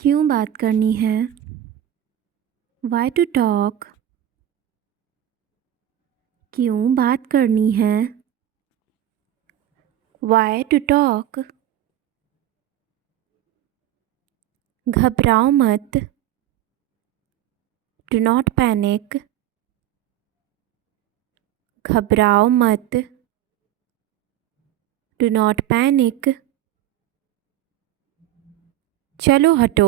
क्यों बात करनी है? Why to talk? क्यों बात करनी है? Why to talk? घबराओ मत। Do not panic. घबराओ मत। Do not panic. चलो हटो।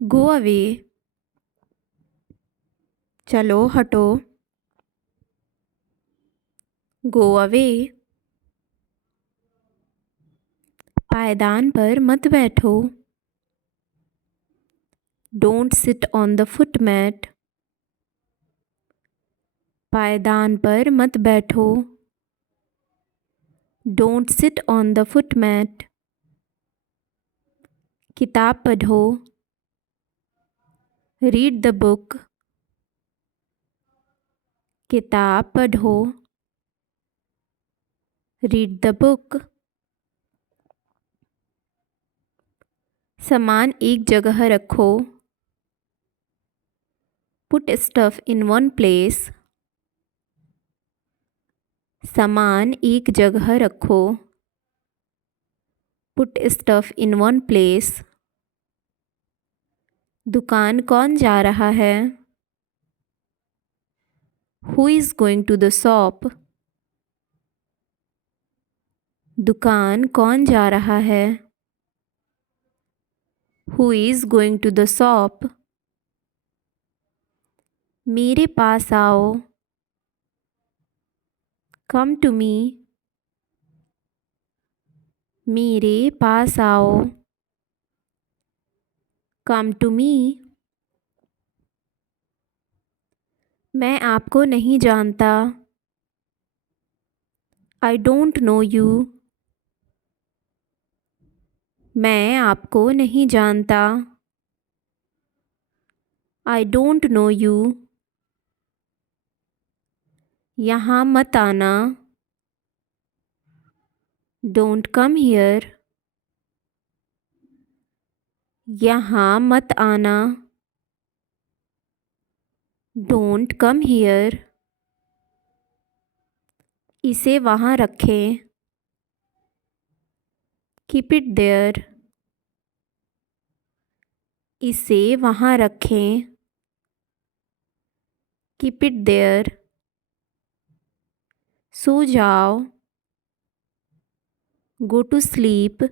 Go away. चलो हटो। Go away. पायदान पर मत बैठो। Don't sit on the footmat. पायदान पर मत बैठो। Don't sit on the footmat. किताब पढ़ो। Read the book. किताब पढ़ो। Read the book. सामान एक जगह रखो। Put stuff in one place. सामान एक जगह रखो। Put stuff in one place. दुकान कौन जा रहा है? Who is going to the shop? दुकान कौन जा रहा है? Who is going to the shop? मेरे पास आओ। Come to me. मेरे पास आओ। Come to me. मैं आपको नहीं जानता। I don't know you. मैं आपको नहीं जानता। I don't know you. यहाँ मत आना। Don't come here. यहाँ मत आना। Don't come here. इसे वहाँ रखें। Keep it there. इसे वहाँ रखें। Keep it there. सो जाओ। Go to sleep.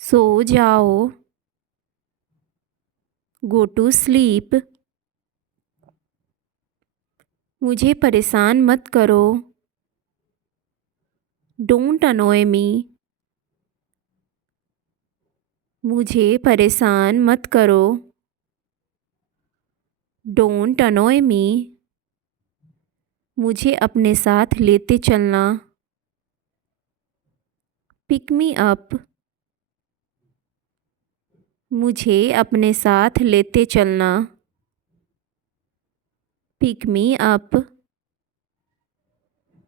सो जाओ। Go to sleep. मुझे परेशान मत करो। Don't annoy me. मुझे परेशान मत करो। Don't annoy me. मुझे अपने साथ लेते चलना। Pick me up. मुझे अपने साथ लेते चलना। Pick me up.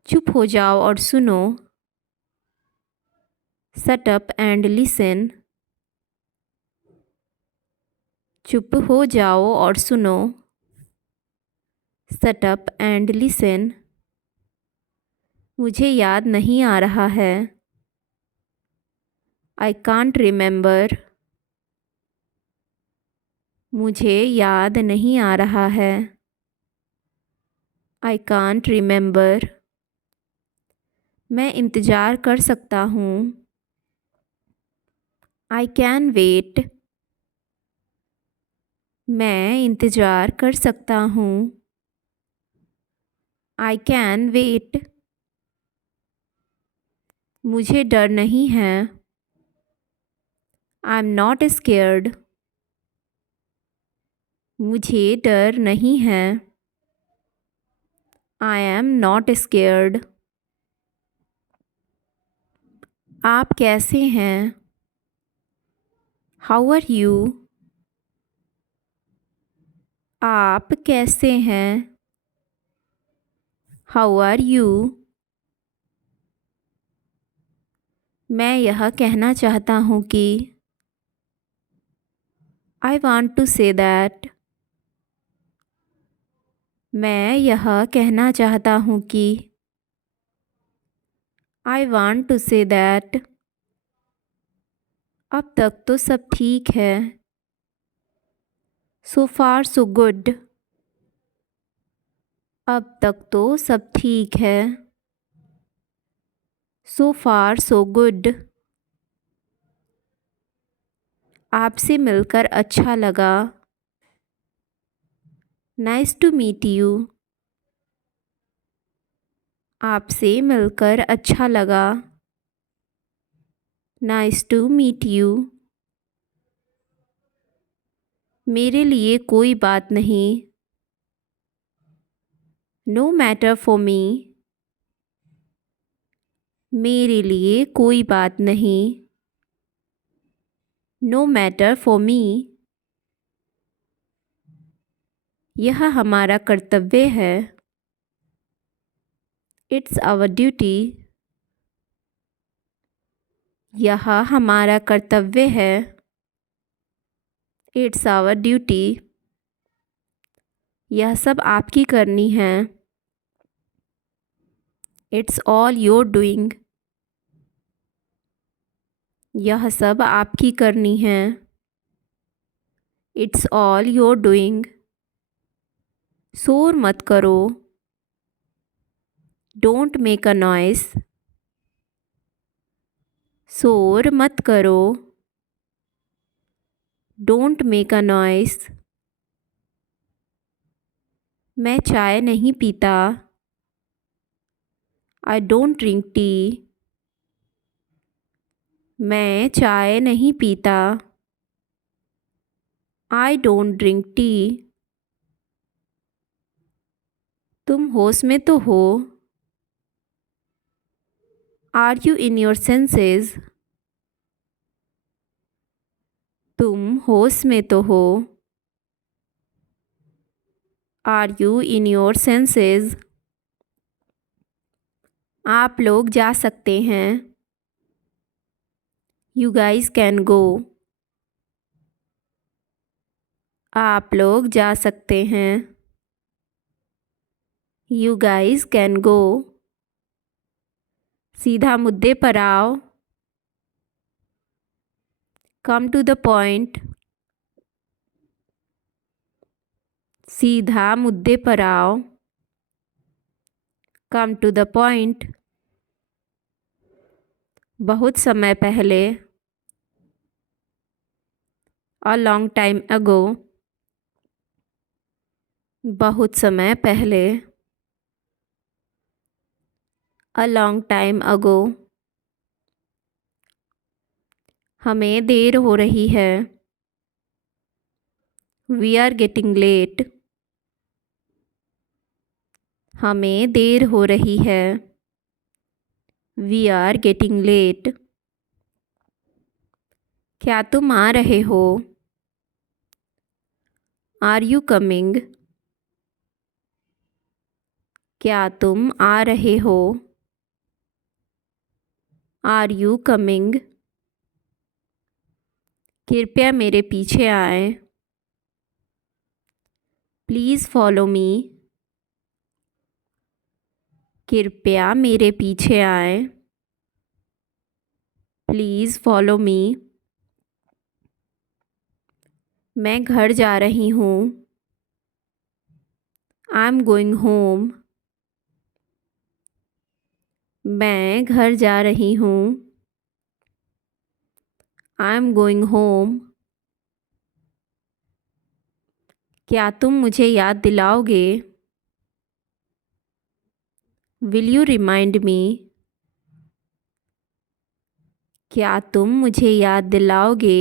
चुप हो जाओ और सुनो। Shut up and listen. चुप हो जाओ और सुनो। Shut up and listen. मुझे याद नहीं आ रहा है। I can't remember. मुझे याद नहीं आ रहा है। I can't remember. मैं इंतज़ार कर सकता हूँ। I can wait. मैं इंतज़ार कर सकता हूँ। I can wait. मुझे डर नहीं है। I am not scared. मुझे डर नहीं है। I am not scared. आप कैसे हैं? How are you? आप कैसे हैं? How are you? मैं यह कहना चाहता हूँ कि I want to say that। मैं यह कहना चाहता हूँ कि I want to say that। अब तक तो सब ठीक है। So far so good। अब तक तो सब ठीक है। So far so good। आपसे मिलकर अच्छा लगा। Nice to meet you। आपसे मिलकर अच्छा लगा। Nice to meet you। मेरे लिए कोई बात नहीं। No matter for me। मेरे लिए कोई बात नहीं। No matter for me। यह हमारा कर्तव्य है। It's our duty। यह हमारा कर्तव्य है। It's our duty। यह सब आपकी करनी है। It's all your doing। यह सब आपकी करनी है। It's all your doing। शोर मत करो। Don't make a noise। शोर मत करो। Don't make a noise। मैं चाय नहीं पीता। I don't drink tea। मैं चाय नहीं पीता। I don't drink tea। तुम होश में तो हो। Are you in your senses। तुम होश में तो हो। Are you in your senses। आप लोग जा सकते हैं। You guys can go। आप लोग जा सकते हैं। You guys can go। सीधा मुद्दे पर आओ। Come to the point। सीधा मुद्दे पर आओ। Come to the point। बहुत समय पहले। A long time ago। बहुत समय पहले। A long time ago। हमें देर हो रही है। We are getting late। हमें देर हो रही है। We are getting late। क्या तुम आ रहे हो। Are you coming। क्या तुम आ रहे हो। Are you coming। कृपया मेरे पीछे आएं। Please follow me। कृपया मेरे पीछे आएं। Please follow me। मैं घर जा रही हूँ। I'm going home। मैं घर जा रही हूँ। I'm going home। क्या तुम मुझे याद दिलाओगे। Will you remind me। क्या तुम मुझे याद दिलाओगे।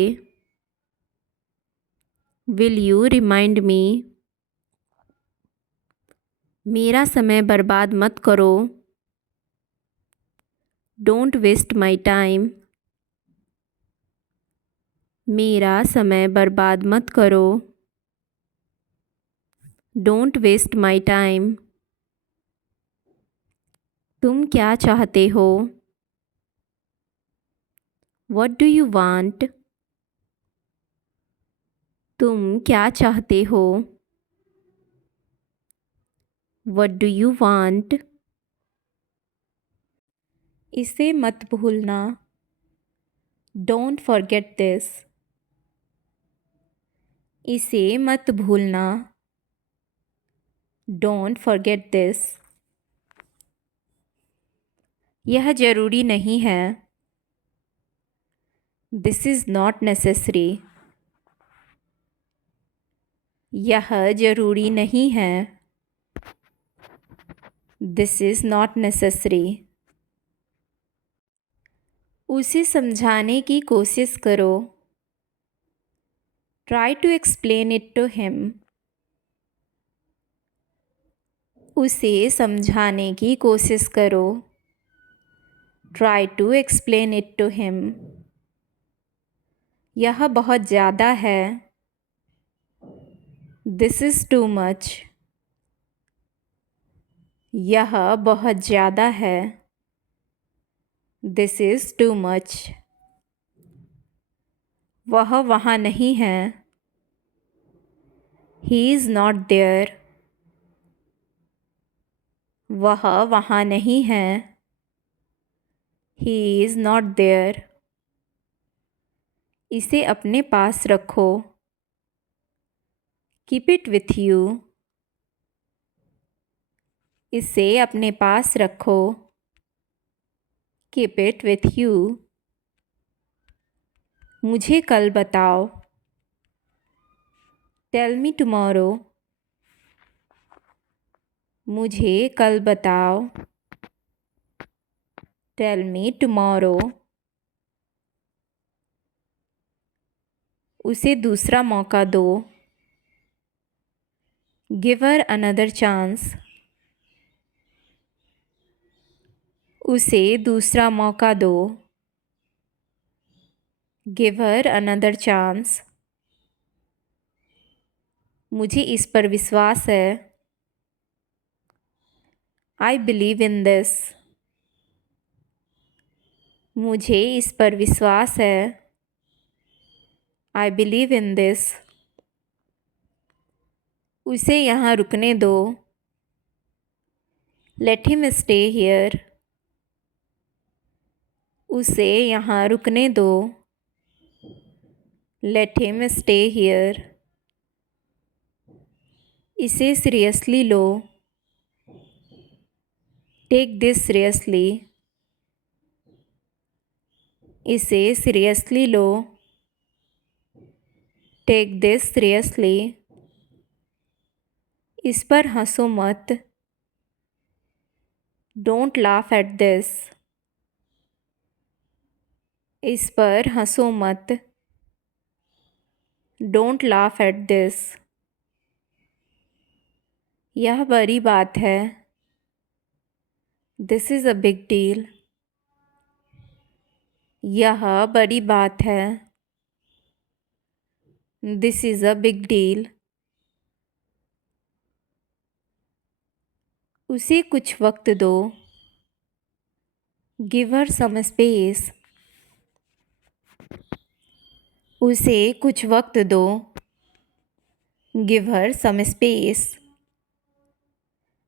Will you remind me। मेरा समय बर्बाद मत करो। Don't waste my time। मेरा समय बर्बाद मत करो। Don't waste my time। तुम क्या चाहते हो। What do you want? तुम क्या चाहते हो? What do you want? इसे मत भूलना। Don't forget this. इसे मत भूलना। Don't forget this. यह जरूरी नहीं है। This is not necessary. यह जरूरी नहीं है। This is not necessary. उसे समझाने की कोशिश करो। Try to explain it to him. उसे समझाने की कोशिश करो। Try to explain it to him. यह बहुत ज़्यादा है। This is too much. यह बहुत ज़्यादा है। This is too much. वह वहाँ नहीं है। He is not there. वह वहाँ नहीं है। He is not there. इसे अपने पास रखो। Keep it with you. इसे अपने पास रखो। Keep it with you. मुझे कल बताओ। Tell me tomorrow. मुझे कल बताओ। Tell me tomorrow. उसे दूसरा मौका दो। Give her another chance. उसे दूसरा मौका दो। Give her another chance. मुझे इस पर विश्वास है। I believe in this. मुझे इस पर विश्वास है। I believe in this. उसे यहाँ रुकने दो। Let him stay here. उसे यहाँ रुकने दो। Let him stay here. इसे seriously low. Take this seriously. इसे seriously low. Take this seriously. इस पर हंसो मत। Don't laugh at this. इस पर हंसो मत। Don't laugh at this. यह बड़ी बात है। This is a big deal. यह बड़ी बात है। This is a big deal. उसे कुछ वक्त दो। Give her some space. उसे कुछ वक्त दो। Give her some space.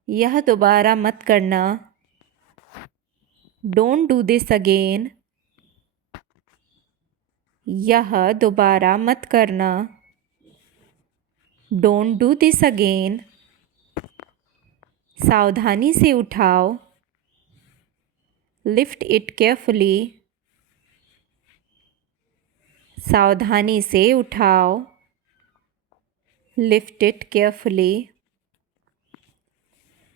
यह दोबारा मत करना। Don't do this again. यह दोबारा मत करना। Don't do this again. सावधानी से उठाओ। Lift it carefully. सावधानी से उठाओ। Lift it carefully.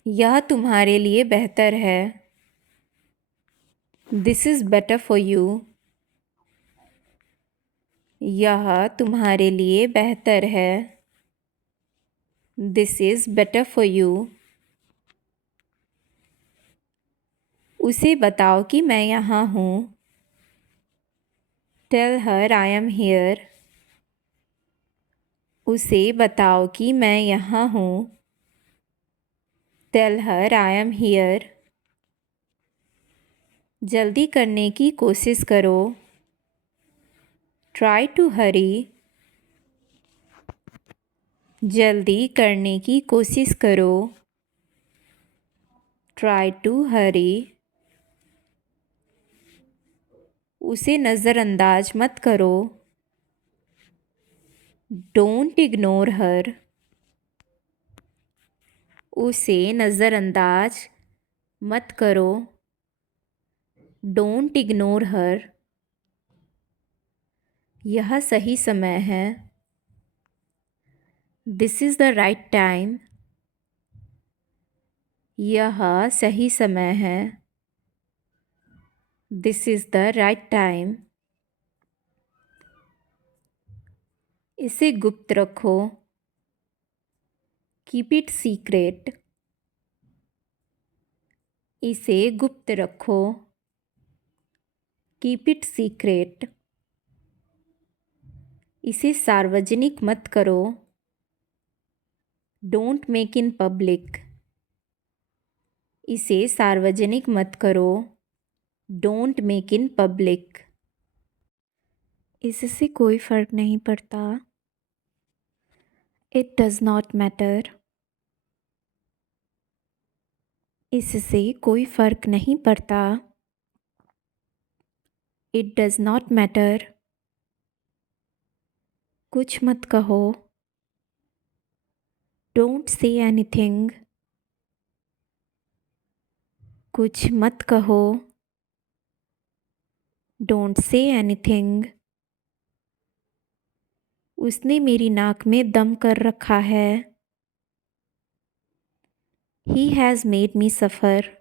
यह तुम्हारे लिए बेहतर है। This is better for you. यह तुम्हारे लिए बेहतर है। This is better for you. उसे बताओ कि मैं यहाँ हूँ। Tell her I am here. उसे बताओ कि मैं यहाँ हूँ। Tell her I am here. जल्दी करने की कोशिश करो। ट्राई टू हरी, जल्दी करने की कोशिश करो। ट्राई टू हरी, उसे नज़रअंदाज मत करो। डोंट इग्नोर हर, उसे नज़रअंदाज मत करो। डोंट इग्नोर हर, यह सही समय है। This is the right time, यह सही समय है। This is the right time, इसे गुप्त रखो। कीप इट सीक्रेट, इसे गुप्त रखो। कीप इट सीक्रेट, इसे सार्वजनिक मत करो। डोंट मेक इन पब्लिक, इसे सार्वजनिक मत करो। डोंट मेक इन पब्लिक, इससे कोई फ़र्क नहीं पड़ता। इट डज़ नॉट मैटर, इससे कोई फ़र्क नहीं पड़ता। इट डज़ नॉट मैटर, कुछ मत कहो। डोंट से एनीथिंग, कुछ मत कहो। डोंट से एनीथिंग, उसने मेरी नाक में दम कर रखा है। ही हैज़ मेड मी सफ़र,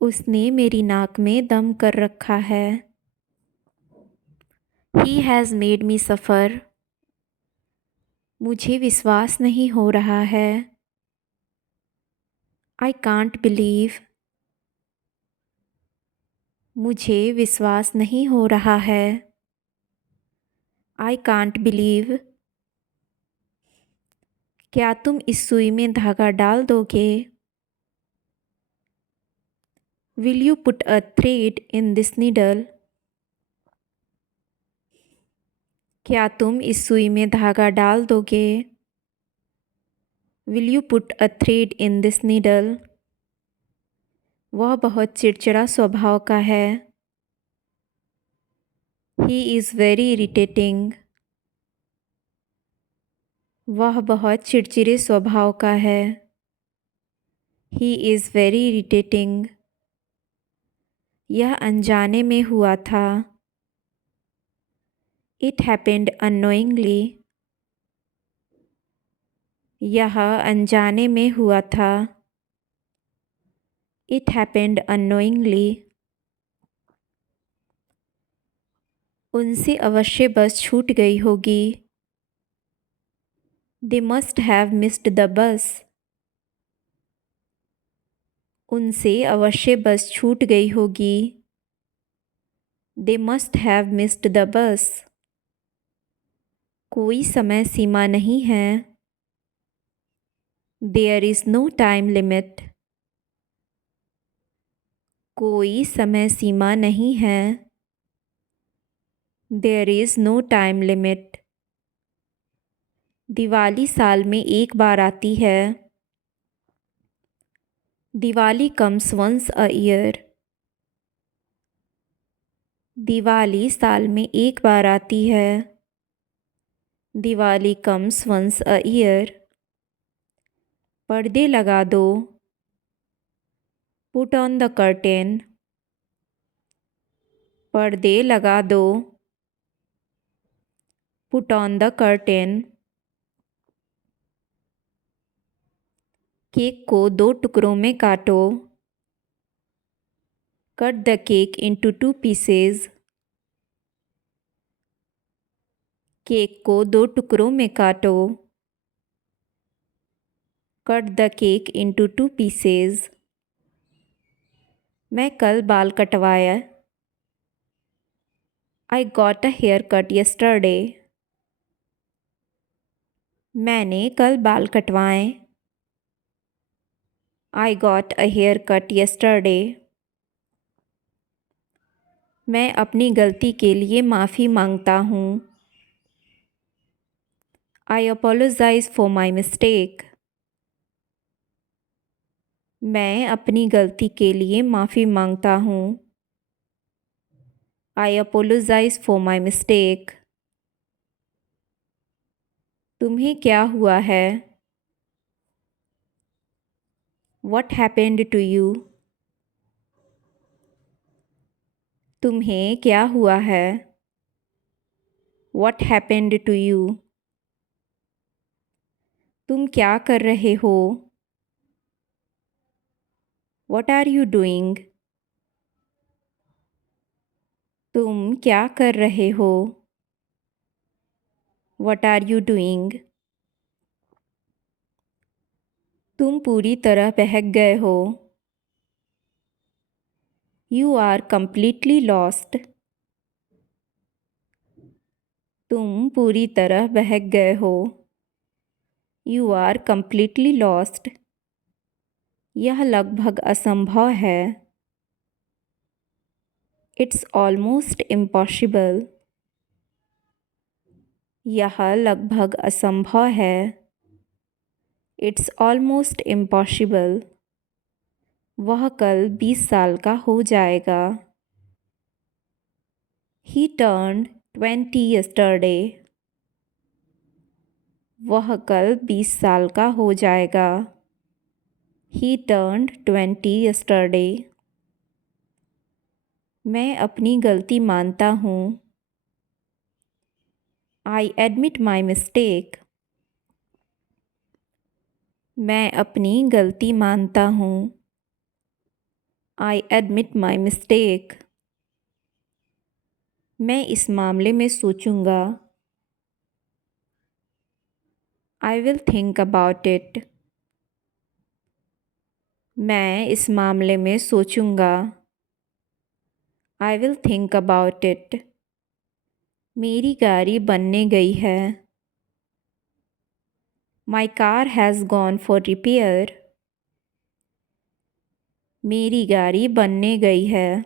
उसने मेरी नाक में दम कर रखा है। ही हैज़ मेड मी सफ़र, मुझे विश्वास नहीं हो रहा है। आई कांट बिलीव, मुझे विश्वास नहीं हो रहा है। आई कांट बिलीव, क्या तुम इस सुई में धागा डाल दोगे? Will you put a thread in this needle, क्या तुम इस सुई में धागा डाल दोगे? Will you put a thread in this needle, वह बहुत चिड़चिड़ा स्वभाव का है। ही इज़ वेरी इरिटेटिंग, वह बहुत चिड़चिड़े स्वभाव का है। ही इज़ वेरी इरिटेटिंग, यह अनजाने में हुआ था। इट हैपेंड अननोइंगली, यह अनजाने में हुआ था। इट हैपेंड अननोइंगली, उनसे अवश्य बस छूट गई होगी। They must have missed the bus, उनसे अवश्य बस छूट गई होगी। They must have missed the bus, कोई समय सीमा नहीं है। There is no time limit, कोई समय सीमा नहीं है। There is no time limit, Diwali साल में एक बार आती है। Diwali comes once a year, Diwali साल में एक बार आती है। Diwali comes once a year, पर्दे लगा दो। पुट ऑन द कर्टेन, पर्दे लगा दो। Put on the curtain, cake को 2 टुकड़ों में काटो। Cut the cake into 2 pieces, cake को 2 टुकड़ों में काटो। Cut the cake into 2 pieces, मैं कल बाल कटवाया। I got a haircut yesterday, मैंने कल बाल कटवाए। I got a haircut yesterday, मैं अपनी गलती के लिए माफ़ी मांगता हूँ। I apologize for my mistake. मैं अपनी गलती के लिए माफ़ी मांगता हूँ। I apologize for my mistake. तुम्हें क्या हुआ है? What happened to you? तुम्हें क्या हुआ है? What happened to you? तुम क्या कर रहे हो? What are you doing? तुम क्या कर रहे हो? What are you doing? तुम पूरी तरह बहक गए हो। You are completely lost. तुम पूरी तरह बहक गए हो। You are completely lost. यह लगभग असंभव है। It's almost impossible. यह लगभग असंभव है। It's almost impossible. वह कल 20 साल का हो जाएगा। He turned 20 yesterday. वह कल 20 साल का हो जाएगा। He turned 20 yesterday. मैं अपनी गलती मानता हूँ। I admit my mistake. मैं अपनी गलती मानता हूँ। I admit my mistake. मैं इस मामले में सोचूंगा। I will think about it. मैं इस मामले में सोचूंगा। I will think about it. मेरी गाड़ी बनने गई है। My car has gone for repair. मेरी गाड़ी बनने गई है।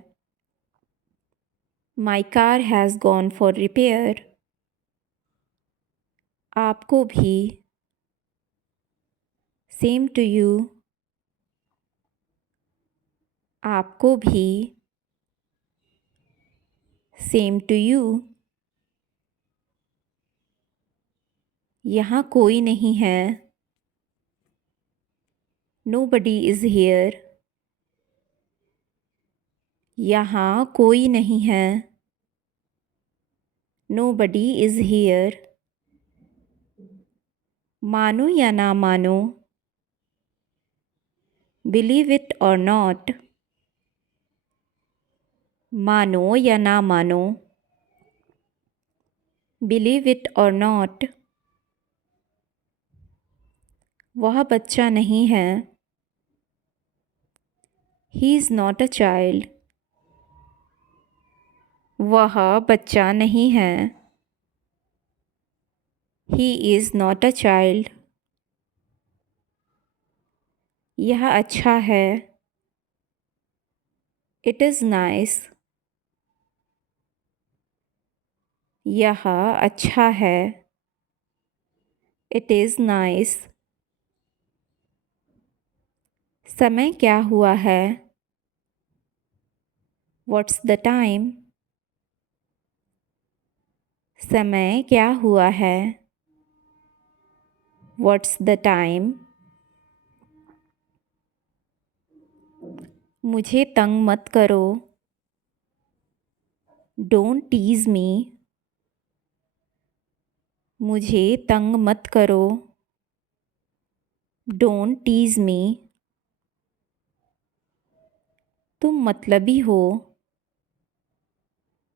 My car has gone for repair. आपको भी। Same to you. आपको भी। Same to you. यहाँ कोई नहीं है। Nobody is here. यहाँ कोई नहीं है। Nobody is here. मानो या ना मानो। Believe it or not. मानो या ना मानो। Believe it or not. वह बच्चा नहीं है। He is not a child. वह बच्चा नहीं है। He is not a child. यह अच्छा है। It is nice. यह अच्छा है। It is nice. समय क्या हुआ है? What's the time? समय क्या हुआ है? What's the time? मुझे तंग मत करो। Don't tease me. मुझे तंग मत करो। Don't tease me. तुम मतलबी हो।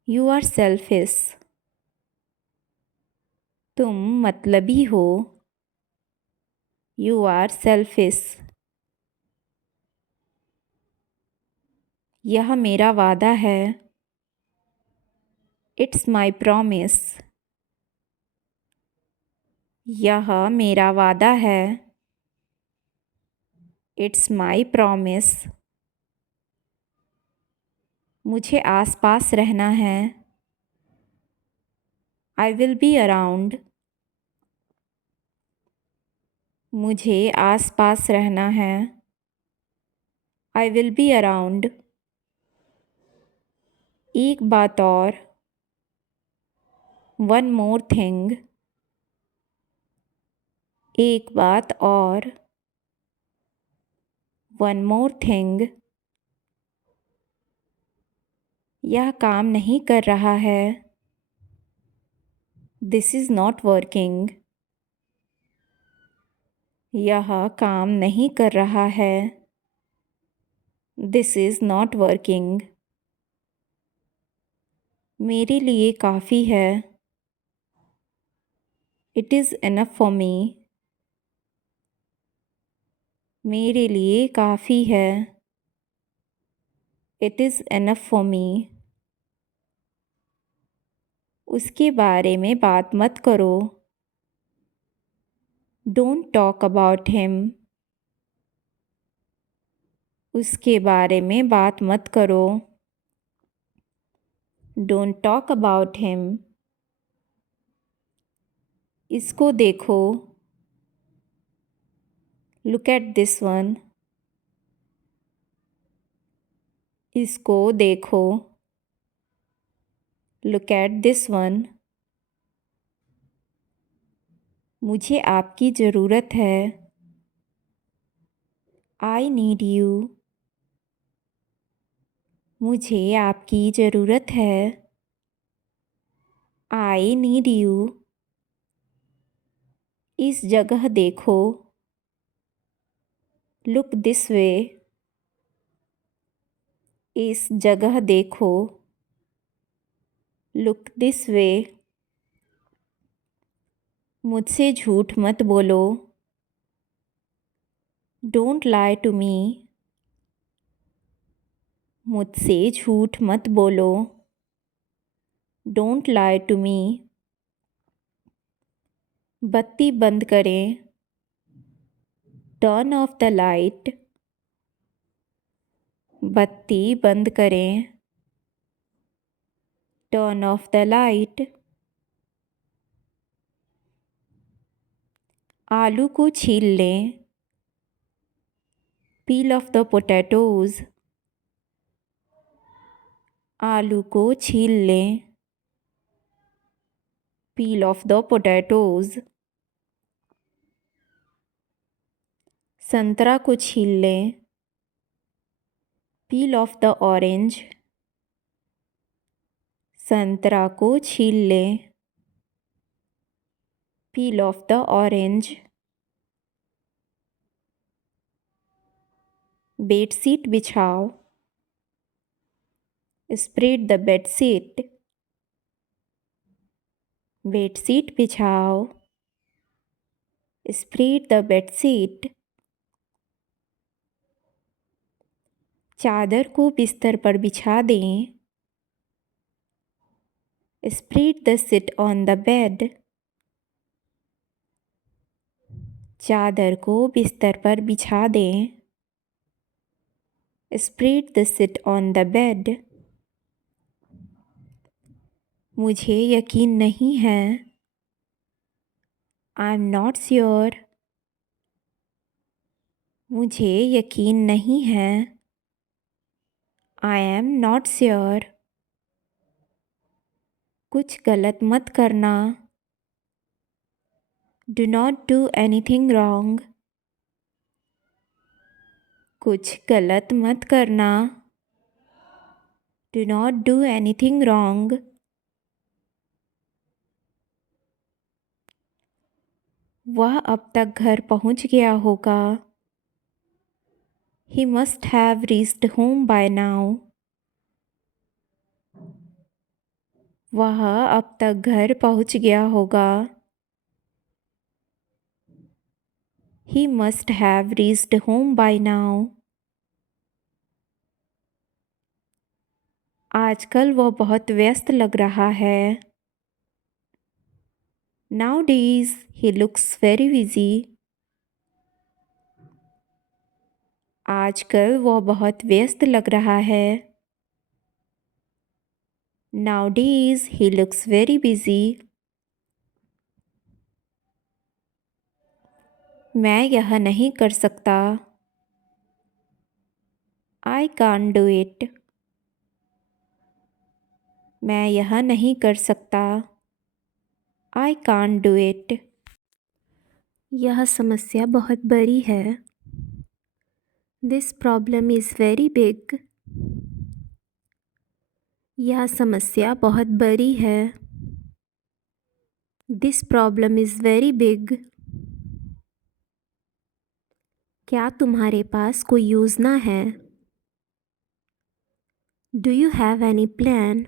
You are selfish. तुम मतलबी हो। You are selfish. यह मेरा वादा है। It's my promise. यह मेरा वादा है। It's my promise. मुझे आसपास रहना है। I will be around. मुझे आसपास रहना है। I will be around. एक बात और। One more thing. एक बात और। One more thing. यह काम नहीं कर रहा है। This is not working. यह काम नहीं कर रहा है। This is not working. मेरे लिए काफ़ी है। It is enough for me. मेरे लिए काफ़ी है। It is enough for me. उसके बारे में बात मत करो। Don't talk about him. उसके बारे में बात मत करो। Don't talk about him. इसको देखो। Look at this one. इसको देखो। Look at this one. मुझे आपकी ज़रूरत है। I need you. मुझे आपकी ज़रूरत है। I need you. इस जगह देखो। Look this way. इस जगह देखो। Look this way. मुझसे झूठ मत बोलो। Don't lie to me. मुझसे झूठ मत बोलो। Don't lie to me. बत्ती बंद करें। Turn off the light. बत्ती बंद करें। Turn off the light. आलू को छील लें। Peel off the potatoes. आलू को छील लें। Peel off the potatoes. संतरा को छील लें। Peel off the orange. संतरा को छील लें। Peel off the orange. Bedsheet बिछाओ। Spread the bedsheet. बेडशीट बिछाओ। Spread the bedsheet. चादर को बिस्तर पर बिछा दें। Spread the sheet on the bed. चादर को बिस्तर पर बिछा दें। Spread the sheet on the bed. मुझे यकीन नहीं है। I'm not sure. मुझे यकीन नहीं है। I am not sure. कुछ गलत मत करना। Do not do anything wrong. कुछ गलत मत करना। Do not do anything wrong. वह अब तक घर पहुंच गया होगा। He must have reached home by now. वह अब तक घर पहुंच गया होगा। He must have reached home by now. आजकल वह बहुत व्यस्त लग रहा है। Nowadays he looks very busy. आजकल वह बहुत व्यस्त लग रहा है। Nowadays he looks very busy. मैं यह नहीं कर सकता. I can't do it. मैं यह नहीं कर सकता. I can't do it. यह समस्या बहुत बड़ी है. This problem is very big. यह समस्या बहुत बड़ी है. This problem is very big. क्या तुम्हारे पास कोई योजना है? Do you have any plan?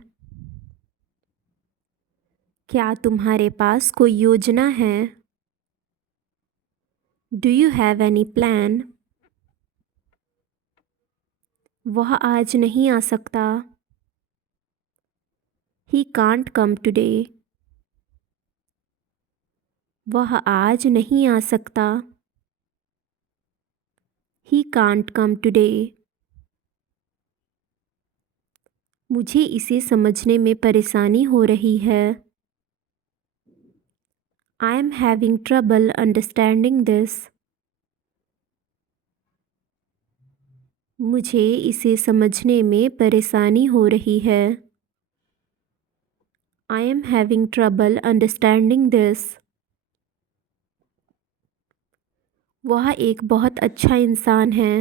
क्या तुम्हारे पास कोई योजना है? Do you have any plan? वह आज नहीं आ सकता. He can't come today. वह आज नहीं आ सकता. He can't come today. मुझे इसे समझने में परेशानी हो रही है. I am having trouble understanding this. मुझे इसे समझने में परेशानी हो रही है. I am having trouble understanding this. वह एक बहुत अच्छा इंसान है.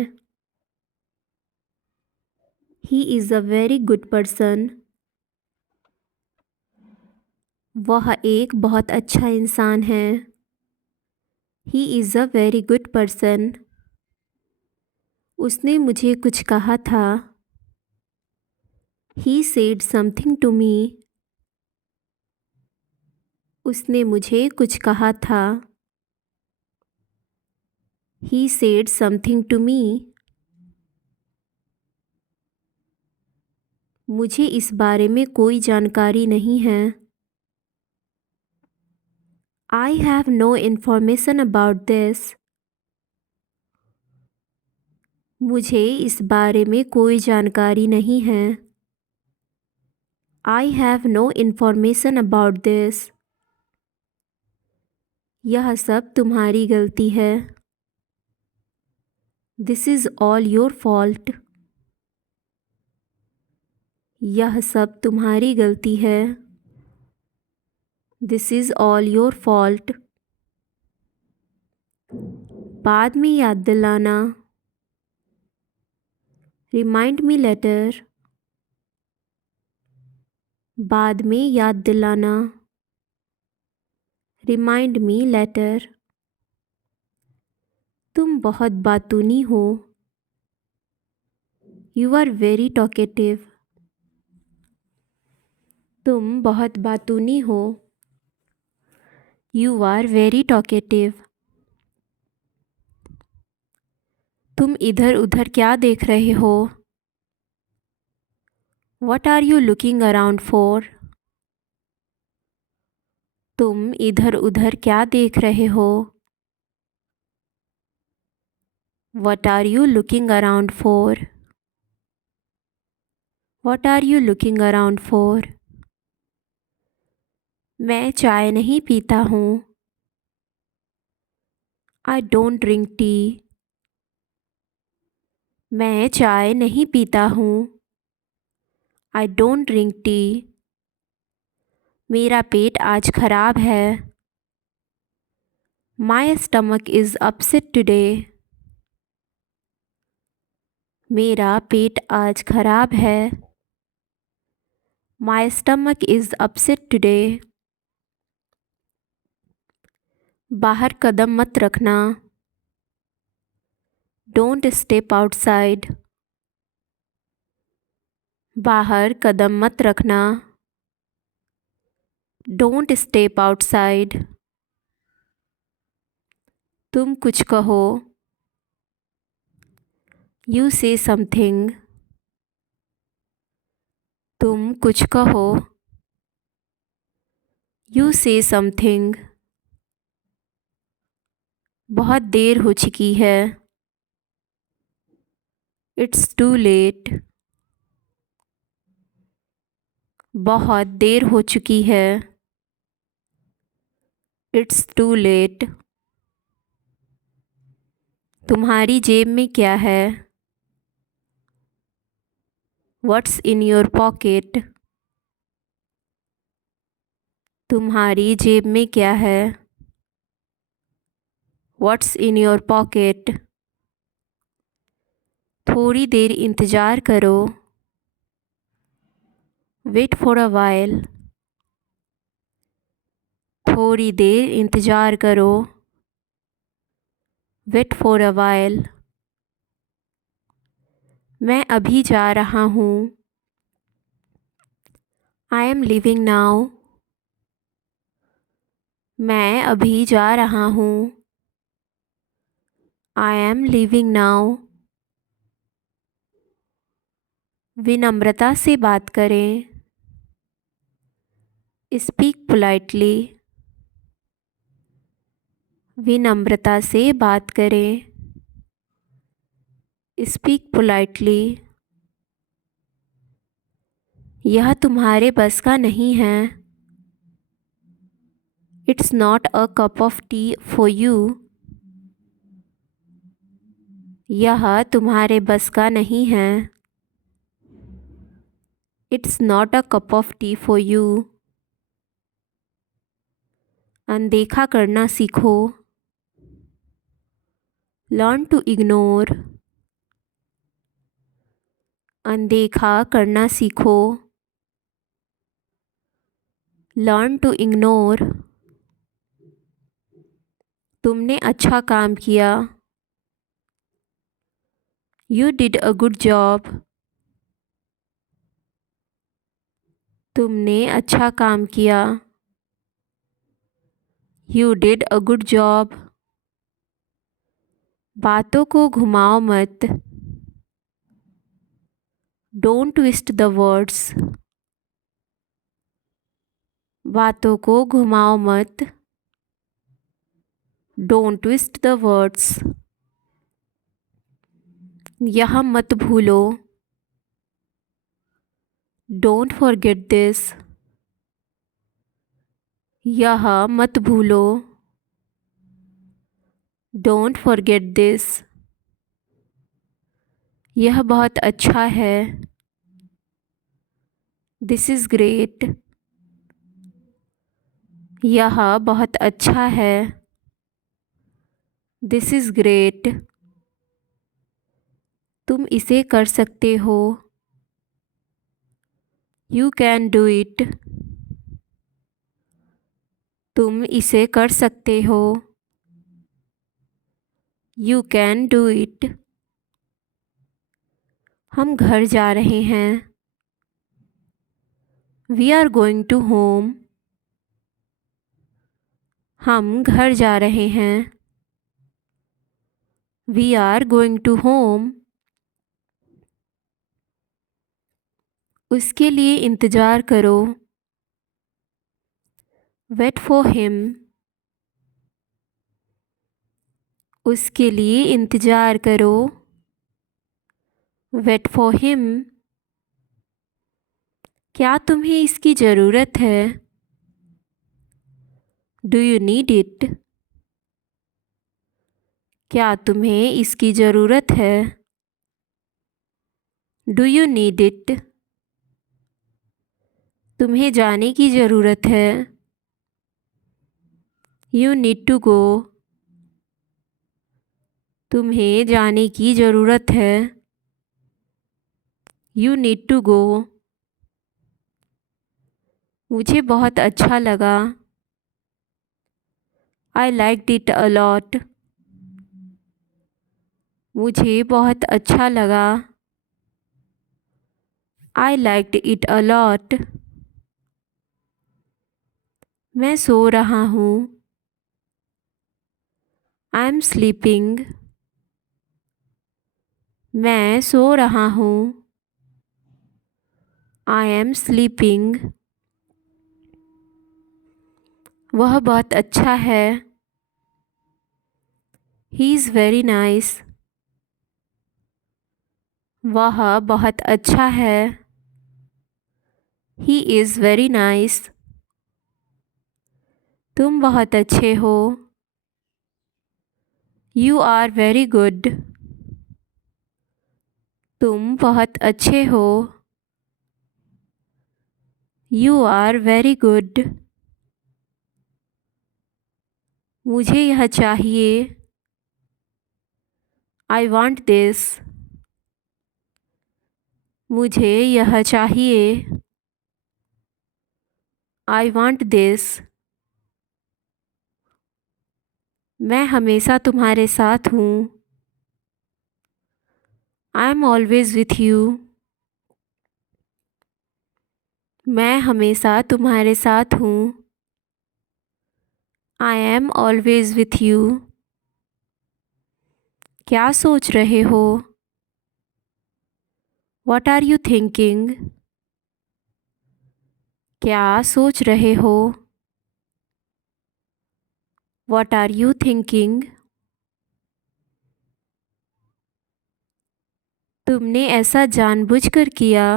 He is a very good person. वह एक बहुत अच्छा इंसान है. He is a very good person. उसने मुझे कुछ कहा था. He said something to me. उसने मुझे कुछ कहा था. He said something to me. मुझे इस बारे में कोई जानकारी नहीं है. I have no information about this. मुझे इस बारे में कोई जानकारी नहीं है. I have no information about this. यह सब तुम्हारी गलती है. This is all your fault. यह सब तुम्हारी गलती है. This is all your fault. बाद में याद दिलाना. Remind me later. बाद में याद दिलाना. Remind me later. तुम बहुत बातूनी हो. You are very talkative. तुम बहुत बातूनी हो. You are very talkative. तुम इधर उधर क्या देख रहे हो? What are you looking around for? तुम इधर उधर क्या देख रहे हो? What are you looking around for? What are you looking around for? मैं चाय नहीं पीता हूँ. I don't drink tea. मैं चाय नहीं पीता हूँ. I don't drink tea. मेरा पेट आज खराब है. My stomach is upset today. मेरा पेट आज खराब है. My stomach is upset today. बाहर कदम मत रखना. Don't step outside. बाहर कदम मत रखना. Don't step outside. तुम कुछ कहो. You say something. तुम कुछ कहो. You say something. बहुत देर हो चुकी है. It's too late. बहुत देर हो चुकी है। It's too late. तुम्हारी जेब में क्या है? What's in your pocket? तुम्हारी जेब में क्या है? What's in your pocket? थोड़ी देर इंतज़ार करो। Wait for a while. थोड़ी देर इंतज़ार करो। Wait for a while. मैं अभी जा रहा हूँ। I am leaving now. मैं अभी जा रहा हूँ। I am leaving now. विनम्रता से बात करें। Speak politely. विनम्रता से बात करें। Speak politely. यह तुम्हारे बस का नहीं है। It's not a cup of tea for you. यह तुम्हारे बस का नहीं है। It's not a cup of tea for you. अनदेखा करना सीखो। Learn to ignore. अनदेखा करना सीखो। Learn to ignore. तुमने अच्छा काम किया। You did a good job. तुमने अच्छा काम किया। You did a good job. बातों को घुमाओ मत। Don't twist the words. बातों को घुमाओ मत। Don't twist the words. यह मत भूलो। Don't forget this. यह मत भूलो। Don't forget this. यह बहुत अच्छा है। This is great. यह बहुत अच्छा है। This is great. तुम इसे कर सकते हो। You can do it. तुम इसे कर सकते हो। You can do it. हम घर जा रहे हैं। We are going to home. हम घर जा रहे हैं। We are going to home. उसके लिए इंतज़ार करो। Wait for him. उसके लिए इंतज़ार करो। Wait for him. क्या तुम्हें इसकी ज़रूरत है? Do you need it? क्या तुम्हें इसकी ज़रूरत है? Do you need it? तुम्हें जाने की ज़रूरत है। You need to go. तुम्हें जाने की ज़रूरत है। You need to go. मुझे बहुत अच्छा लगा। I liked it a lot. मुझे बहुत अच्छा लगा। I liked it a lot. मैं सो रहा हूँ। I am sleeping. मैं सो रहा हूँ। I am sleeping. वह बहुत अच्छा है। He is very nice. वह बहुत अच्छा है। He is very nice. तुम बहुत अच्छे हो। You are very good. तुम बहुत अच्छे हो। You are very good. मुझे यह चाहिए। I want this. मुझे यह चाहिए। I want this. मैं हमेशा तुम्हारे साथ हूँ। I am always with you. मैं हमेशा तुम्हारे साथ हूँ। I am always with you. क्या सोच रहे हो? What are you thinking? क्या सोच रहे हो? What are you thinking? तुमने ऐसा जानबूझकर किया।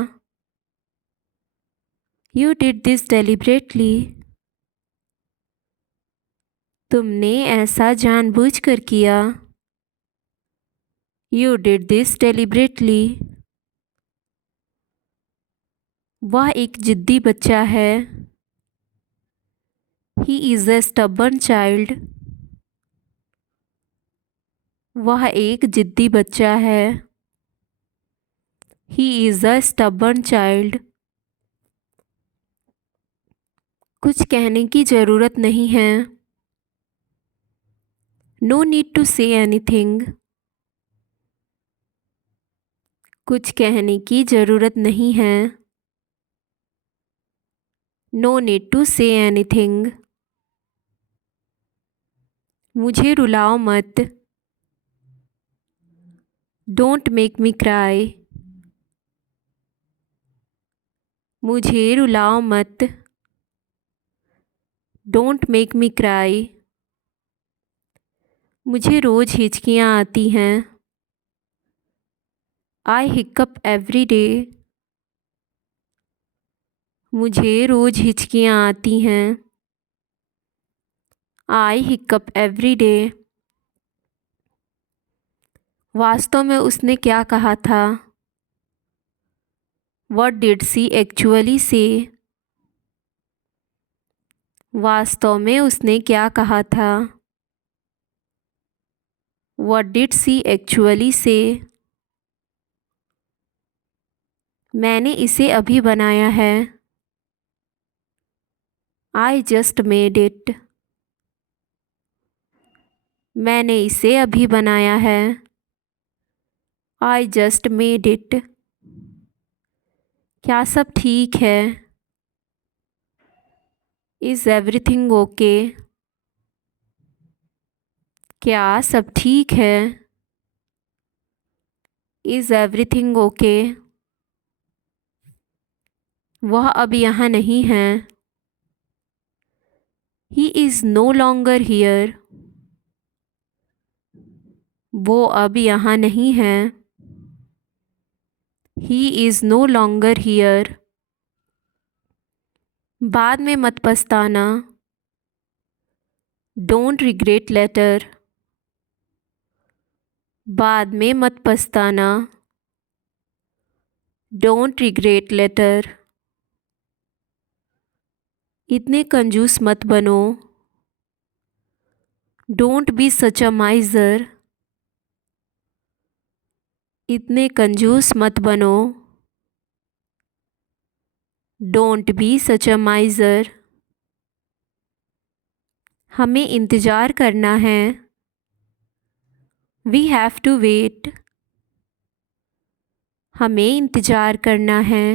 You did this deliberately. तुमने ऐसा जानबूझकर किया। You did this deliberately. वह एक जिद्दी बच्चा है। He is a stubborn child. वह एक जिद्दी बच्चा है। He is a stubborn child. कुछ कहने की ज़रूरत नहीं है। No need to say anything. कुछ कहने की ज़रूरत नहीं है। No need to say anything. मुझे रुलाओ मत। Don't make me cry. मुझे रुलाओ मत। Don't make me cry. मुझे रोज़ हिचकियाँ आती हैं। I hiccup every day. मुझे रोज़ हिचकियाँ आती हैं। I hiccup every day. वास्तव में उसने क्या कहा था? What did she actually say? वास्तव में उसने क्या कहा था? What did she actually say? मैंने इसे अभी बनाया है। I just made it. मैंने इसे अभी बनाया है। I just made it. क्या सब ठीक है? Is everything okay? क्या सब ठीक है? Is everything okay? वह अब यहाँ नहीं है। He is no longer here. वो अब यहाँ नहीं है। He is no longer here. बाद में मत पछताना। Don't regret later. बाद में मत पछताना। Don't regret later. इतने कंजूस मत बनो। Don't be such a miser. इतने कंजूस मत बनो। Don't be such a miser. हमें इंतज़ार करना है। We have to wait. हमें इंतज़ार करना है।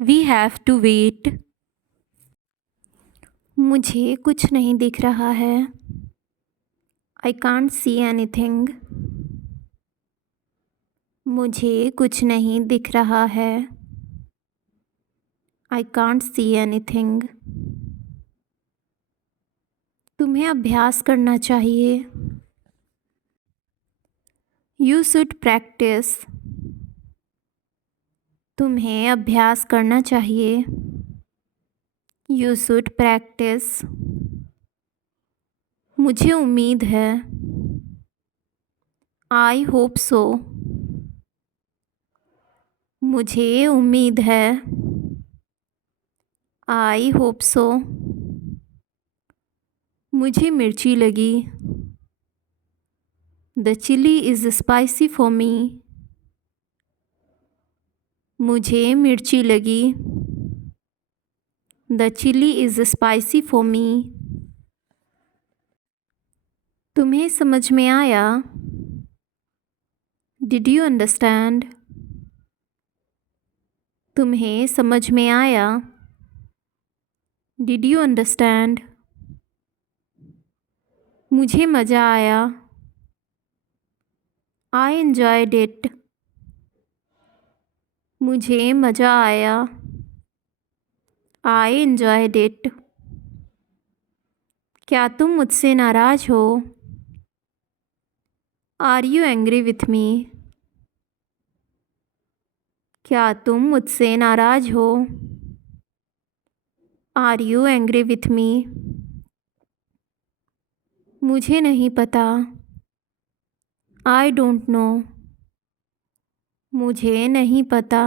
We have to wait. मुझे कुछ नहीं दिख रहा है। I can't see anything. मुझे कुछ नहीं दिख रहा है। I can't see anything. तुम्हें अभ्यास करना चाहिए। You should practice. तुम्हें अभ्यास करना चाहिए। You should practice. मुझे उम्मीद है। I hope so. मुझे उम्मीद है। I hope so. मुझे मिर्ची लगी। The chili is spicy for me. मुझे मिर्ची लगी। The chili is spicy for me. तुम्हें समझ में आया? Did you understand? तुम्हें समझ में आया? Did you understand? मुझे मज़ा आया। I enjoyed it. मुझे मज़ा आया। I enjoyed it. क्या तुम मुझसे नाराज़ हो? Are you angry with me? क्या तुम मुझसे नाराज़ हो? Are you angry with me? मुझे नहीं पता। I don't know. मुझे नहीं पता।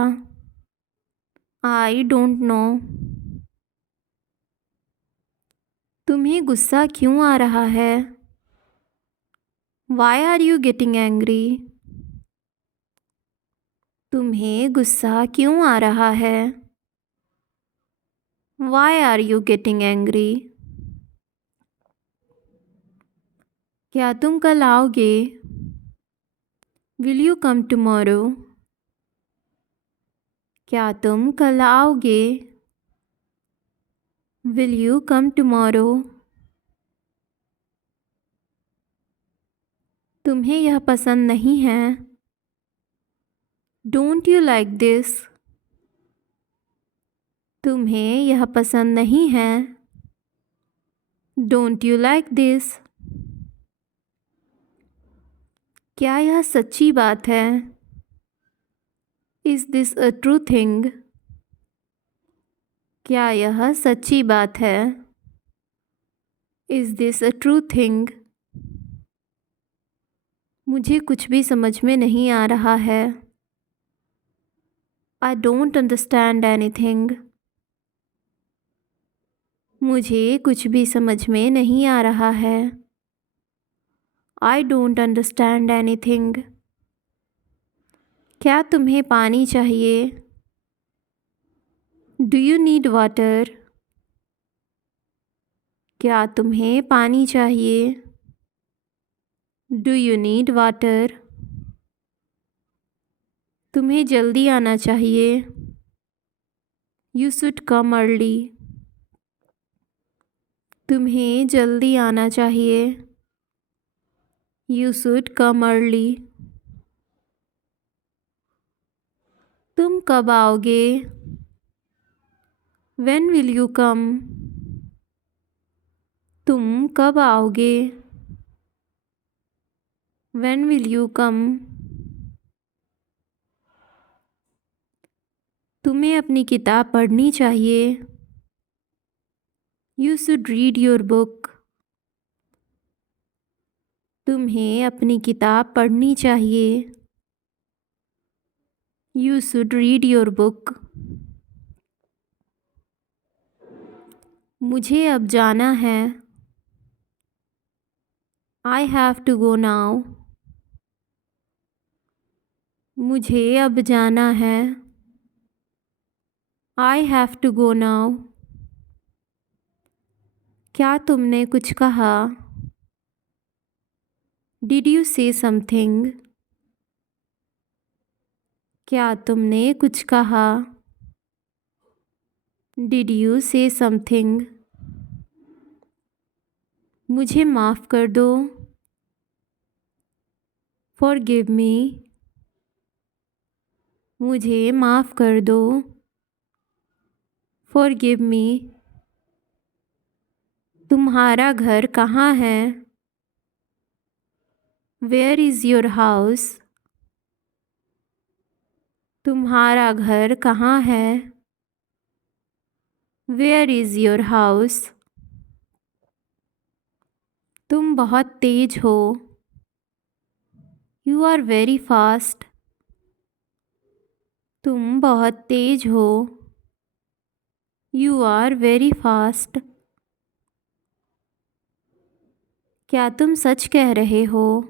I don't know. तुम्हें गुस्सा क्यों आ रहा है? Why are you getting angry? तुम्हें गुस्सा क्यों आ रहा है? Why are you getting angry? क्या तुम कल आओगे? Will you come tomorrow? क्या तुम कल आओगे? Will you come tomorrow? तुम्हें यह पसंद नहीं है? Don't you like this? तुम्हें यह पसंद नहीं है? Don't you like this? क्या यह सच्ची बात है? Is this a true thing? क्या यह सच्ची बात है? Is this a true thing? मुझे कुछ भी समझ में नहीं आ रहा है। I don't understand anything. मुझे कुछ भी समझ में नहीं आ रहा है। I don't understand anything. क्या तुम्हें पानी चाहिए? Do you need water? क्या तुम्हें पानी चाहिए? Do you need water? तुम्हें जल्दी आना चाहिए। You should come early. तुम्हें जल्दी आना चाहिए। You should come early. तुम कब आओगे? When will you come? तुम कब आओगे? When will you come? तुम्हें अपनी किताब पढ़नी चाहिए। You should read your book. तुम्हें अपनी किताब पढ़नी चाहिए। You should read your book. मुझे अब जाना है। I have to go now. मुझे अब जाना है। I have to go now. क्या तुमने कुछ कहा? Did you say something? क्या तुमने कुछ कहा? Did you say something? मुझे माफ़ कर दो। Forgive me. मुझे माफ़ कर दो। Forgive me. तुम्हारा घर कहाँ है? Where is your house? तुम्हारा घर कहाँ है? Where is your house? तुम बहुत तेज हो। You are very fast. तुम बहुत तेज हो। You are very fast. क्या तुम सच कह रहे हो?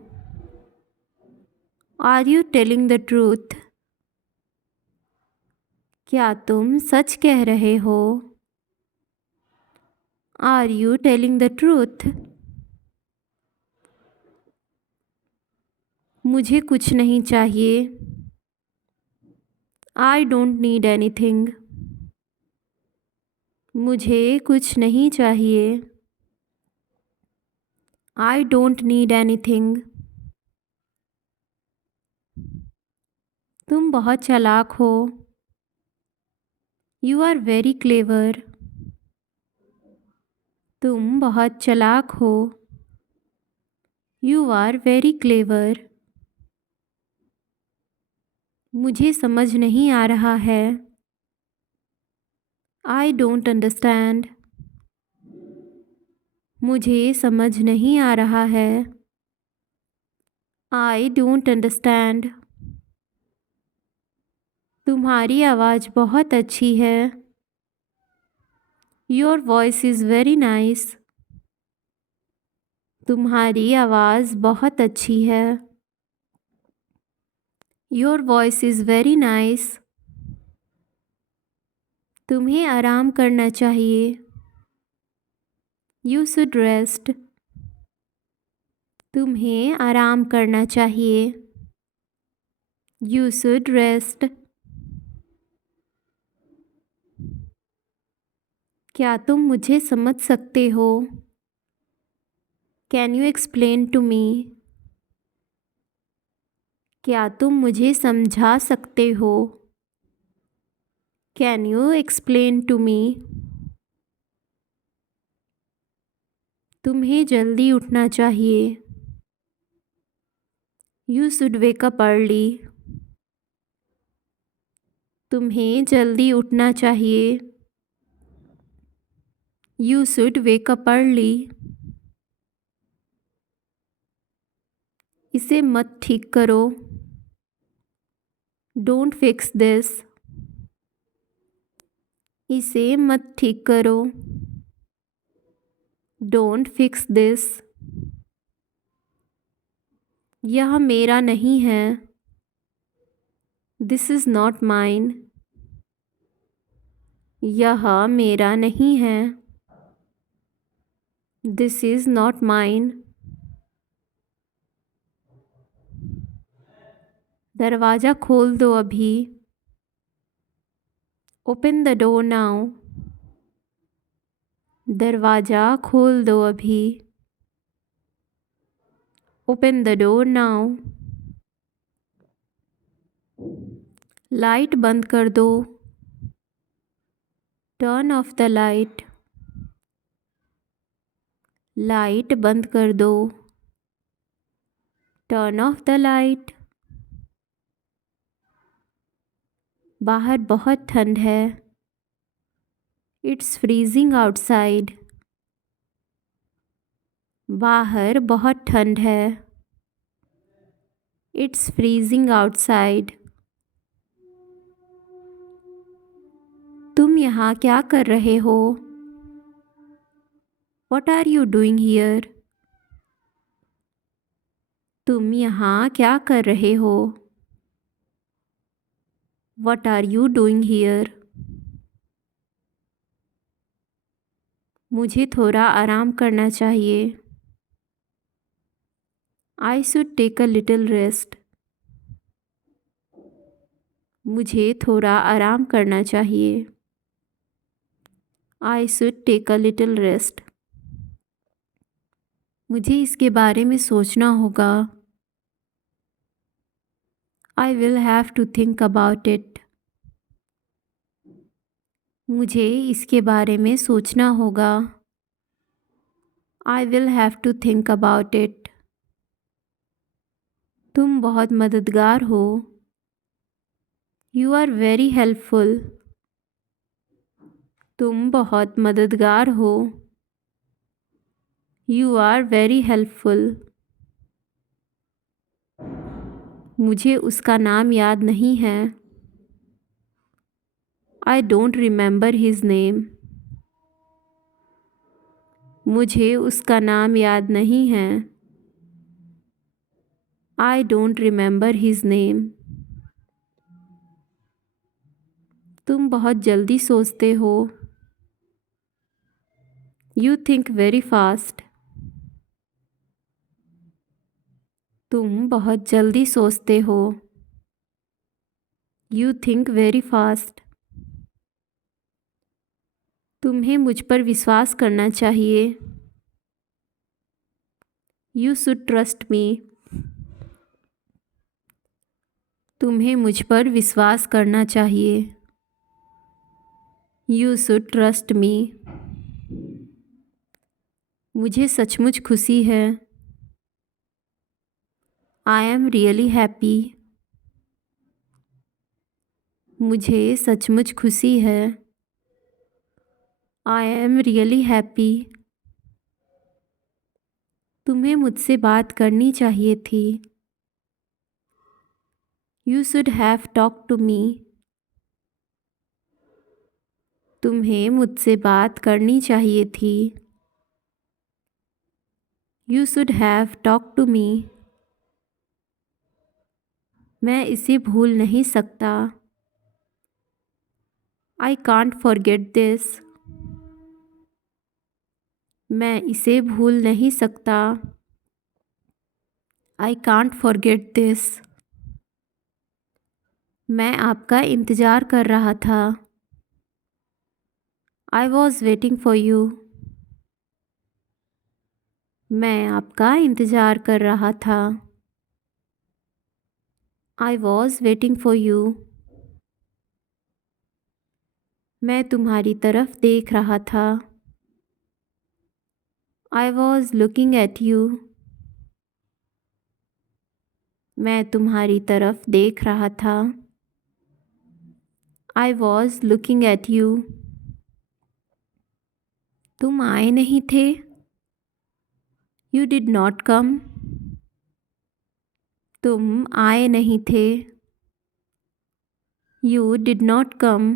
Are you telling the truth? क्या तुम सच कह रहे हो? Are you telling the truth? मुझे कुछ नहीं चाहिए। I don't need anything. मुझे कुछ नहीं चाहिए। I don't need anything. तुम बहुत चालाक हो। You are very clever. तुम बहुत चालाक हो। You are very clever. मुझे समझ नहीं आ रहा है। I don't understand. मुझे समझ नहीं आ रहा है। I don't understand. तुम्हारी आवाज़ बहुत अच्छी है। Your voice is very nice. तुम्हारी आवाज़ बहुत अच्छी है। Your voice is very nice. तुम्हें आराम करना चाहिए। You should rest. तुम्हें आराम करना चाहिए। You should rest. क्या तुम मुझे समझ सकते हो? कैन यू एक्सप्लेन टू मी? क्या तुम मुझे समझा सकते हो? Can you explain to me? तुम्हें जल्दी उठना चाहिए। You should wake up early. तुम्हें जल्दी उठना चाहिए। You should wake up early. इसे मत ठीक करो। Don't fix this. इसे मत ठीक करो। Don't fix this. यह मेरा नहीं है। This is not mine. यह मेरा नहीं है। This is not mine. दरवाज़ा खोल दो अभी। Open the door now. दरवाज़ा खोल दो अभी। Open the door now. Light बंद कर दो। Turn off the light. Light बंद कर दो। Turn off the light. बाहर बहुत ठंड है। It's freezing outside. बाहर बहुत ठंड है। It's freezing outside. तुम यहाँ क्या कर रहे हो? What are you doing here? तुम यहाँ क्या कर रहे हो? What are you doing here? मुझे थोड़ा आराम करना चाहिए। I should take a little rest. मुझे थोड़ा आराम करना चाहिए। I should take a little rest. मुझे इसके बारे में सोचना होगा। I will have to think about it. मुझे इसके बारे में सोचना होगा। I will have to think about it. तुम बहुत मददगार हो। You are very helpful. तुम बहुत मददगार हो. You are very helpful. मुझे उसका नाम याद नहीं है. I don't remember his name. मुझे उसका नाम याद नहीं है. I don't remember his name. तुम बहुत जल्दी सोचते हो. You think very fast. तुम बहुत जल्दी सोचते हो. You think very fast. तुम्हें मुझ पर विश्वास करना चाहिए. You should trust me. तुम्हें मुझ पर विश्वास करना चाहिए. You should trust me. मुझे सचमुच खुशी है. I am really happy. मुझे सचमुच खुशी है. I am really happy. तुम्हें मुझसे बात करनी चाहिए थी. You should have talked to me. तुम्हें मुझसे बात करनी चाहिए थी. You should have talked to me. मैं इसे भूल नहीं सकता. I can't forget this. मैं इसे भूल नहीं सकता. I can't forget this. मैं आपका इंतज़ार कर रहा था. I was waiting for you. मैं आपका इंतज़ार कर रहा था. I was waiting for you. मैं तुम्हारी तरफ देख रहा था. I was looking at you. मैं तुम्हारी तरफ देख रहा था. I was looking at you. तुम आए नहीं थे. You did not come. तुम आए नहीं थे. You did not come.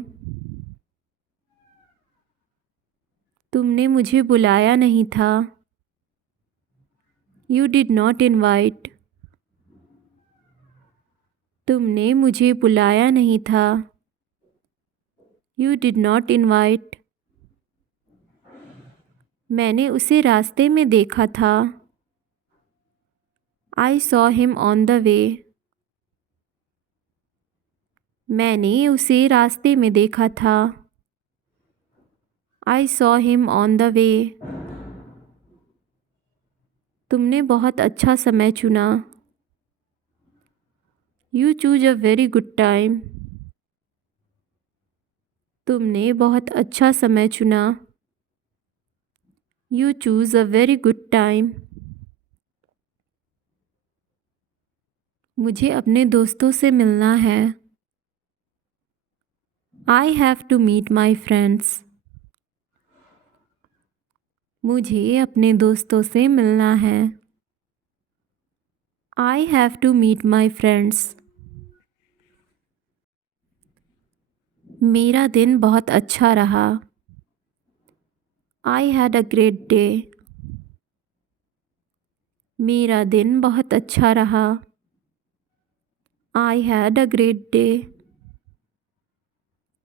तुमने मुझे बुलाया नहीं था. You did not invite. तुमने मुझे बुलाया नहीं था. You did not invite. मैंने उसे रास्ते में देखा था. I saw him on the way. मैंने उसे रास्ते में देखा था. I saw him on the way. तुमने बहुत अच्छा समय चुना. You choose a very good time. तुमने बहुत अच्छा समय चुना. You choose a very good time. मुझे अपने दोस्तों से मिलना है. I have to meet my friends. मुझे अपने दोस्तों से मिलना है. I have to meet my friends. मेरा दिन बहुत अच्छा रहा. I had a great day. मेरा दिन बहुत अच्छा रहा. I had a great day.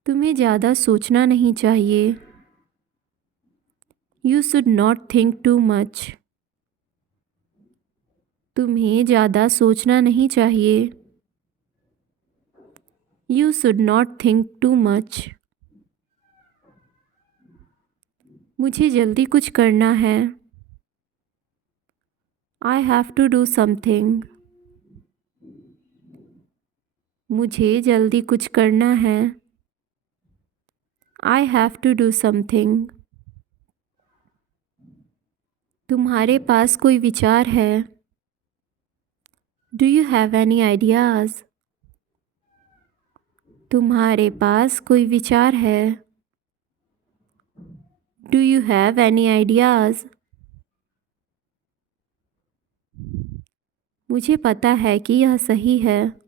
तुम्हें ज़्यादा सोचना नहीं चाहिए. You should not think too much. तुम्हें ज़्यादा सोचना नहीं चाहिए. You should not think too much. मुझे जल्दी कुछ करना है. I have to do something. मुझे जल्दी कुछ करना है. I have to do something. तुम्हारे पास कोई विचार है. Do you have any ideas? तुम्हारे पास कोई विचार है? Do you have any ideas? मुझे पता है कि यह सही है।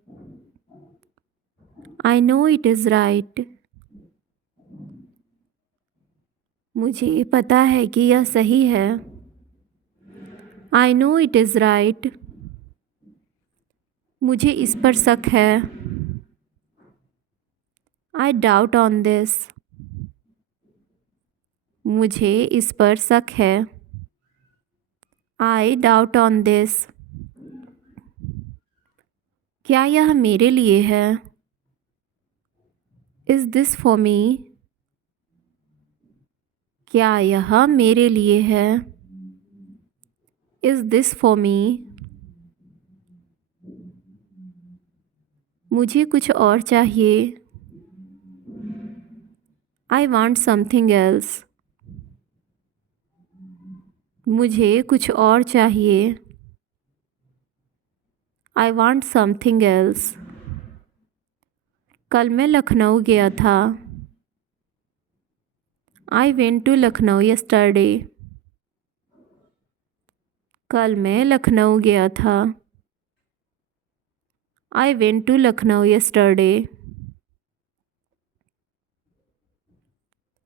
I know it is right. मुझे पता है कि यह सही है। I know it is right. मुझे इस पर शक है। I doubt on this. मुझे इस पर शक है। I doubt on this. क्या यह मेरे लिए है? Is this for me? क्या यह मेरे लिए है? Is this for me? मुझे कुछ और चाहिए। I want something else. मुझे कुछ और चाहिए। I want something else. कल मैं लखनऊ गया था। I went to Lucknow yesterday. कल मैं लखनऊ गया था। I went to Lucknow yesterday.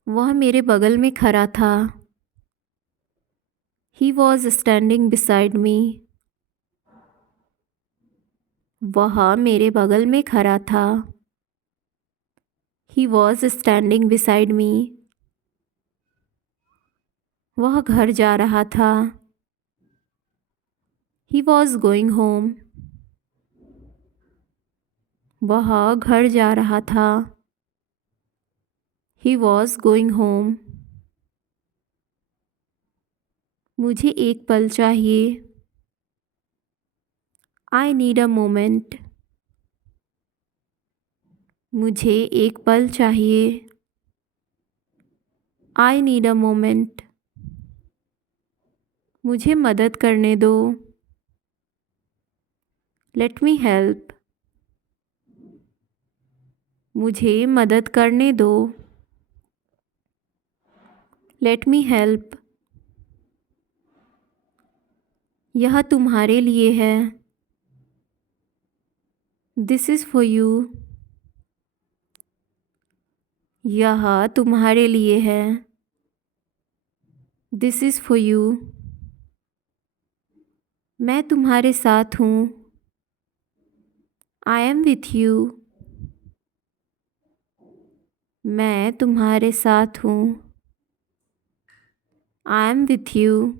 वह मेरे बगल में खड़ा था। He was standing beside me. वह मेरे बगल में खड़ा था। He was standing beside me. वह घर जा रहा था। He was going home. वह घर जा रहा था। He was going home. मुझे एक पल चाहिए। I need a moment. मुझे एक पल चाहिए। I need a moment. मुझे मदद करने दो। लेट मी हेल्प। मुझे मदद करने दो। लेट मी हेल्प। यह तुम्हारे लिए है। This is for you. यह तुम्हारे लिए है। This is for you. मैं तुम्हारे साथ हूँ। I am with you. मैं तुम्हारे साथ हूँ। I am with you.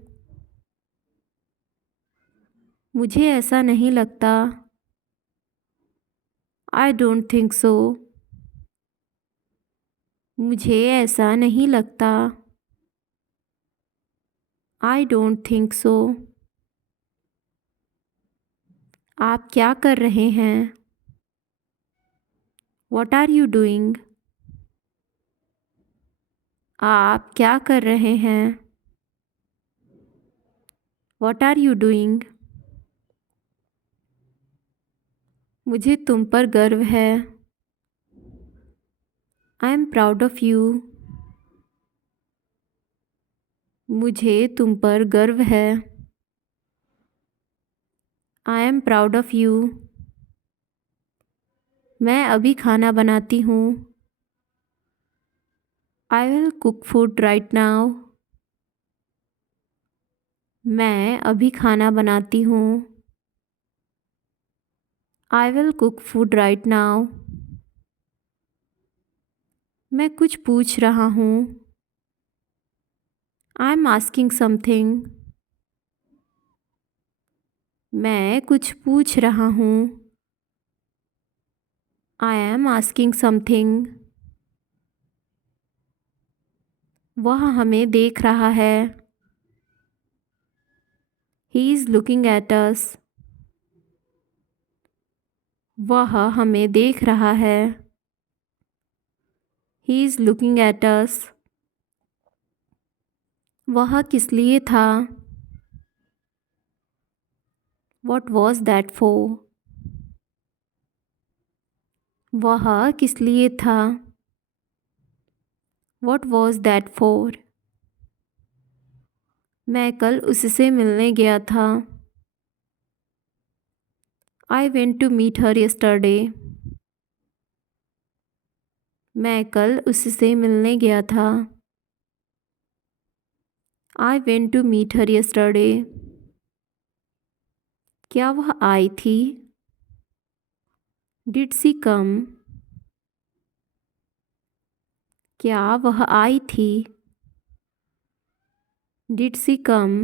मुझे ऐसा नहीं लगता। I don't think so. मुझे ऐसा नहीं लगता। I don't think so. आप क्या कर रहे हैं? What are you doing? आप क्या कर रहे हैं? What are you doing? मुझे तुम पर गर्व है। I am proud of you. मुझे तुम पर गर्व है। I am proud of you. मैं अभी खाना बनाती हूँ। I will cook food right now. मैं अभी खाना बनाती हूँ। I will cook food right now. मैं कुछ पूछ रहा हूँ। I am asking something. मैं कुछ पूछ रहा हूँ। I am asking something. वह हमें देख रहा है। He is looking at us. वह हमें देख रहा है। He is looking at us. वह किस लिए था? What was that for? वह किस लिए था? What was that for? मैं कल उससे मिलने गया था। I went to meet her yesterday. मैं कल उससे मिलने गया था। I went to meet her yesterday. क्या वह आई थी? Did she come? क्या वह आई थी? Did she come?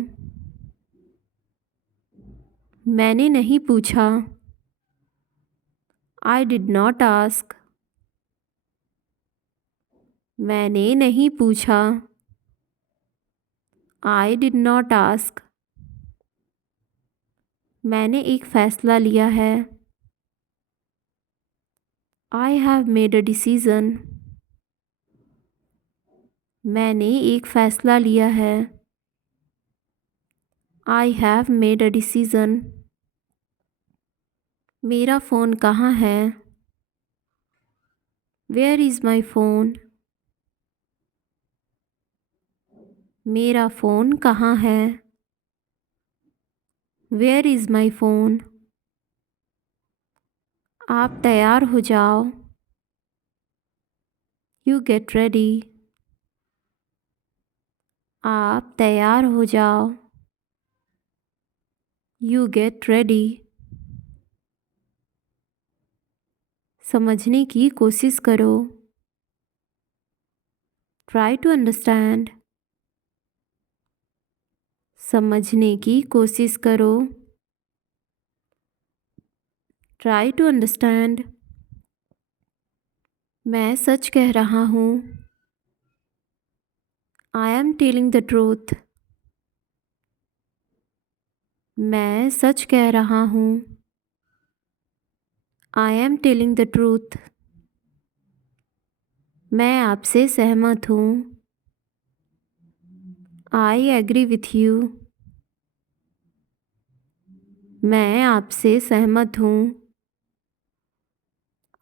मैंने नहीं पूछा। I did not ask. मैंने नहीं पूछा। I did not ask. मैंने एक फ़ैसला लिया है। I have made a decision. मैंने एक फ़ैसला लिया है। I have made a decision. मेरा फ़ोन कहाँ है? Where is my phone? मेरा फ़ोन कहाँ है? Where is my phone? आप तैयार हो जाओ। You get ready. आप तैयार हो जाओ। You get ready. समझने की कोशिश करो। Try to understand. समझने की कोशिश करो। Try to understand. मैं सच कह रहा हूँ। I am telling the truth. मैं सच कह रहा हूँ। I am telling the truth. मैं आपसे सहमत हूँ। I agree with you. मैं आपसे सहमत हूँ।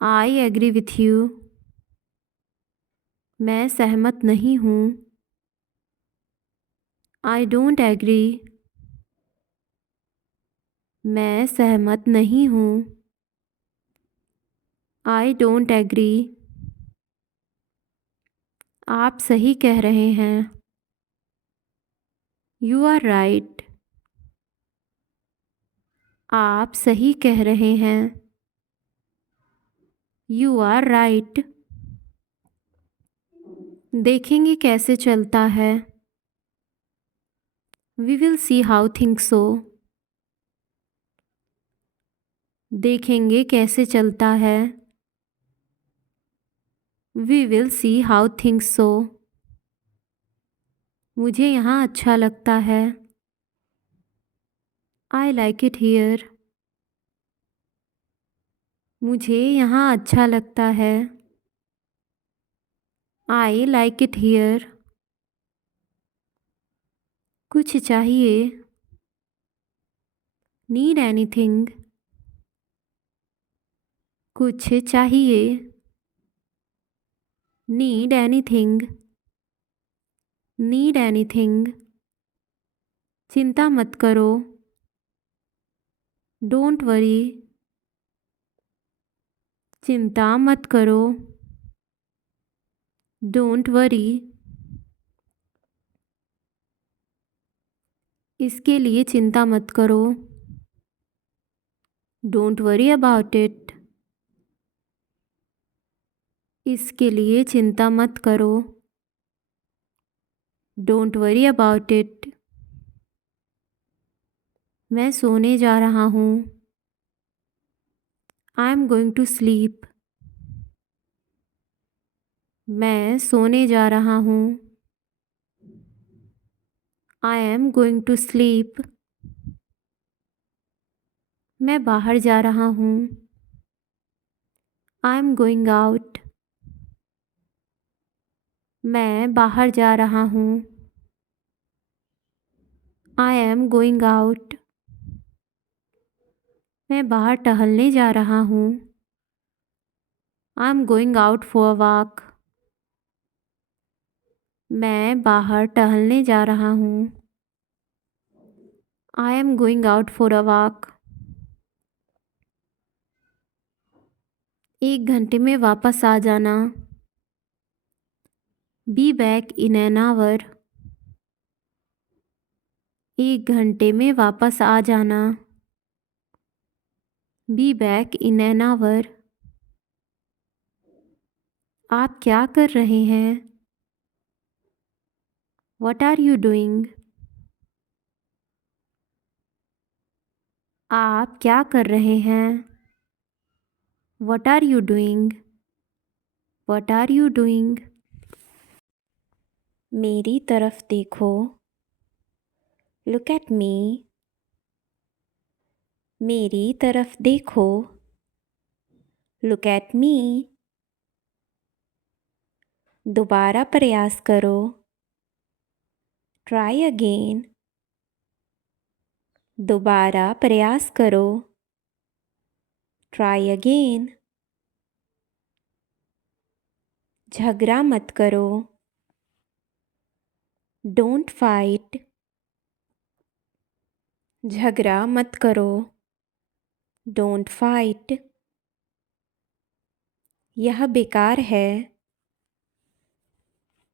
I agree with you. मैं सहमत नहीं हूँ। I don't agree. मैं सहमत नहीं हूँ। I don't agree. आप सही कह रहे हैं। You are right. आप सही कह रहे हैं। You are right. देखेंगे कैसे चलता है। We will see how things go. देखेंगे कैसे चलता है। We will see how things go. मुझे यहाँ अच्छा लगता है। I like it here. मुझे यहाँ अच्छा लगता है। I like it here. कुछ चाहिए। Need anything. कुछ चाहिए। Need anything. Need anything. चिंता मत करो। Don't worry. चिंता मत करो। Don't worry. इसके लिए चिंता मत करो। Don't worry about it. इसके लिए चिंता मत करो। Don't worry about it. मैं सोने जा रहा हूँ। I am going to sleep. मैं सोने जा रहा हूँ। I am going to sleep. मैं बाहर जा रहा हूँ। I am going out. मैं बाहर जा रहा हूँ। I am going out. मैं बाहर टहलने जा रहा हूँ। I am going out for a walk. मैं बाहर टहलने जा रहा हूँ। I am going out for a walk. 1 घंटे में वापस आ जाना। Be back in an hour. 1 घंटे में वापस आ जाना। Be back in an hour. आप क्या कर रहे हैं? What are you doing? आप क्या कर रहे हैं? What are you doing? What are you doing? मेरी तरफ देखो। Look at me. मेरी तरफ देखो। Look at me. दोबारा प्रयास करो। Try again. दोबारा प्रयास करो। Try again. झगड़ा मत करो। Don't fight. झगड़ा मत करो। Don't fight. यह बेकार है।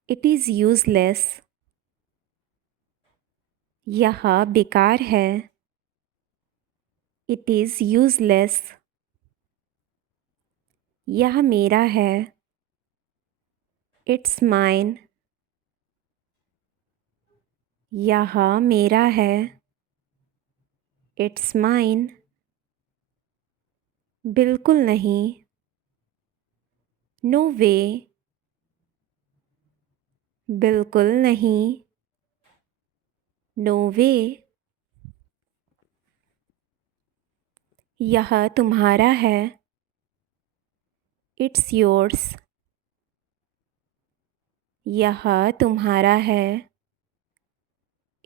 It is useless. यह बेकार है। It is useless. यह मेरा है। It's mine. यह मेरा है। It's mine. बिल्कुल नहीं। नो वे। बिल्कुल नहीं। नो वे। यह तुम्हारा है। It's yours. यह तुम्हारा है।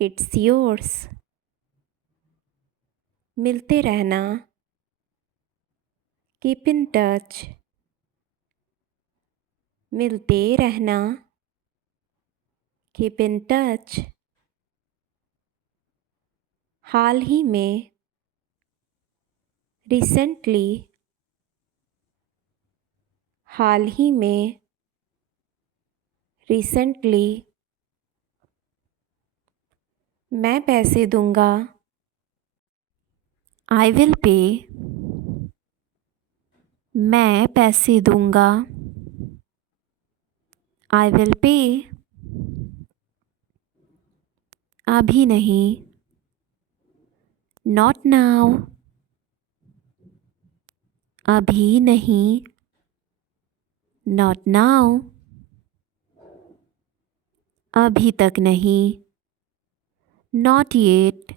It's yours. मिलते रहना। Keep in touch. मिलते रहना। Keep in touch. हाल ही में। रिसेंटली। हाल ही में। रिसेंटली। मैं पैसे दूंगा। I will pay. मैं पैसे दूंगा। I will pay. अभी नहीं। Not now. अभी नहीं। Not now. अभी तक नहीं। Not yet.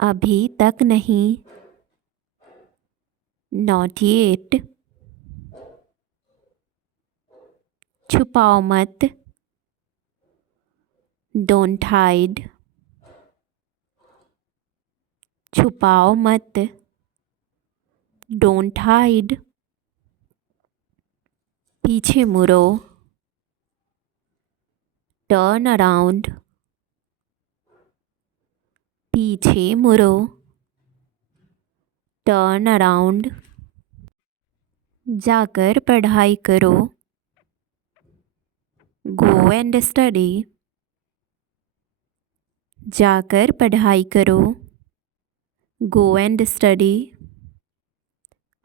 अभी तक नहीं। Not yet. छुपाओ मत। Don't hide. छुपाओ मत। Don't hide. पीछे मुड़ो। Turn around. पीछे मुड़ो। Turn around. जाकर पढ़ाई करो। Go and study. जाकर पढ़ाई करो। Go and study.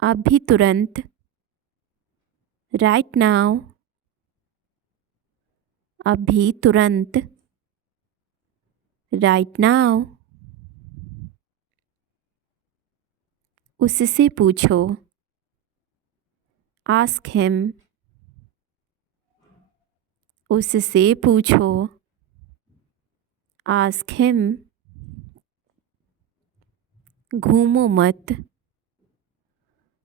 अभी तुरंत। Right now. अभी तुरंत। Right now. उससे पूछो। Ask him. उससे पूछो। Ask him. घूमो मत।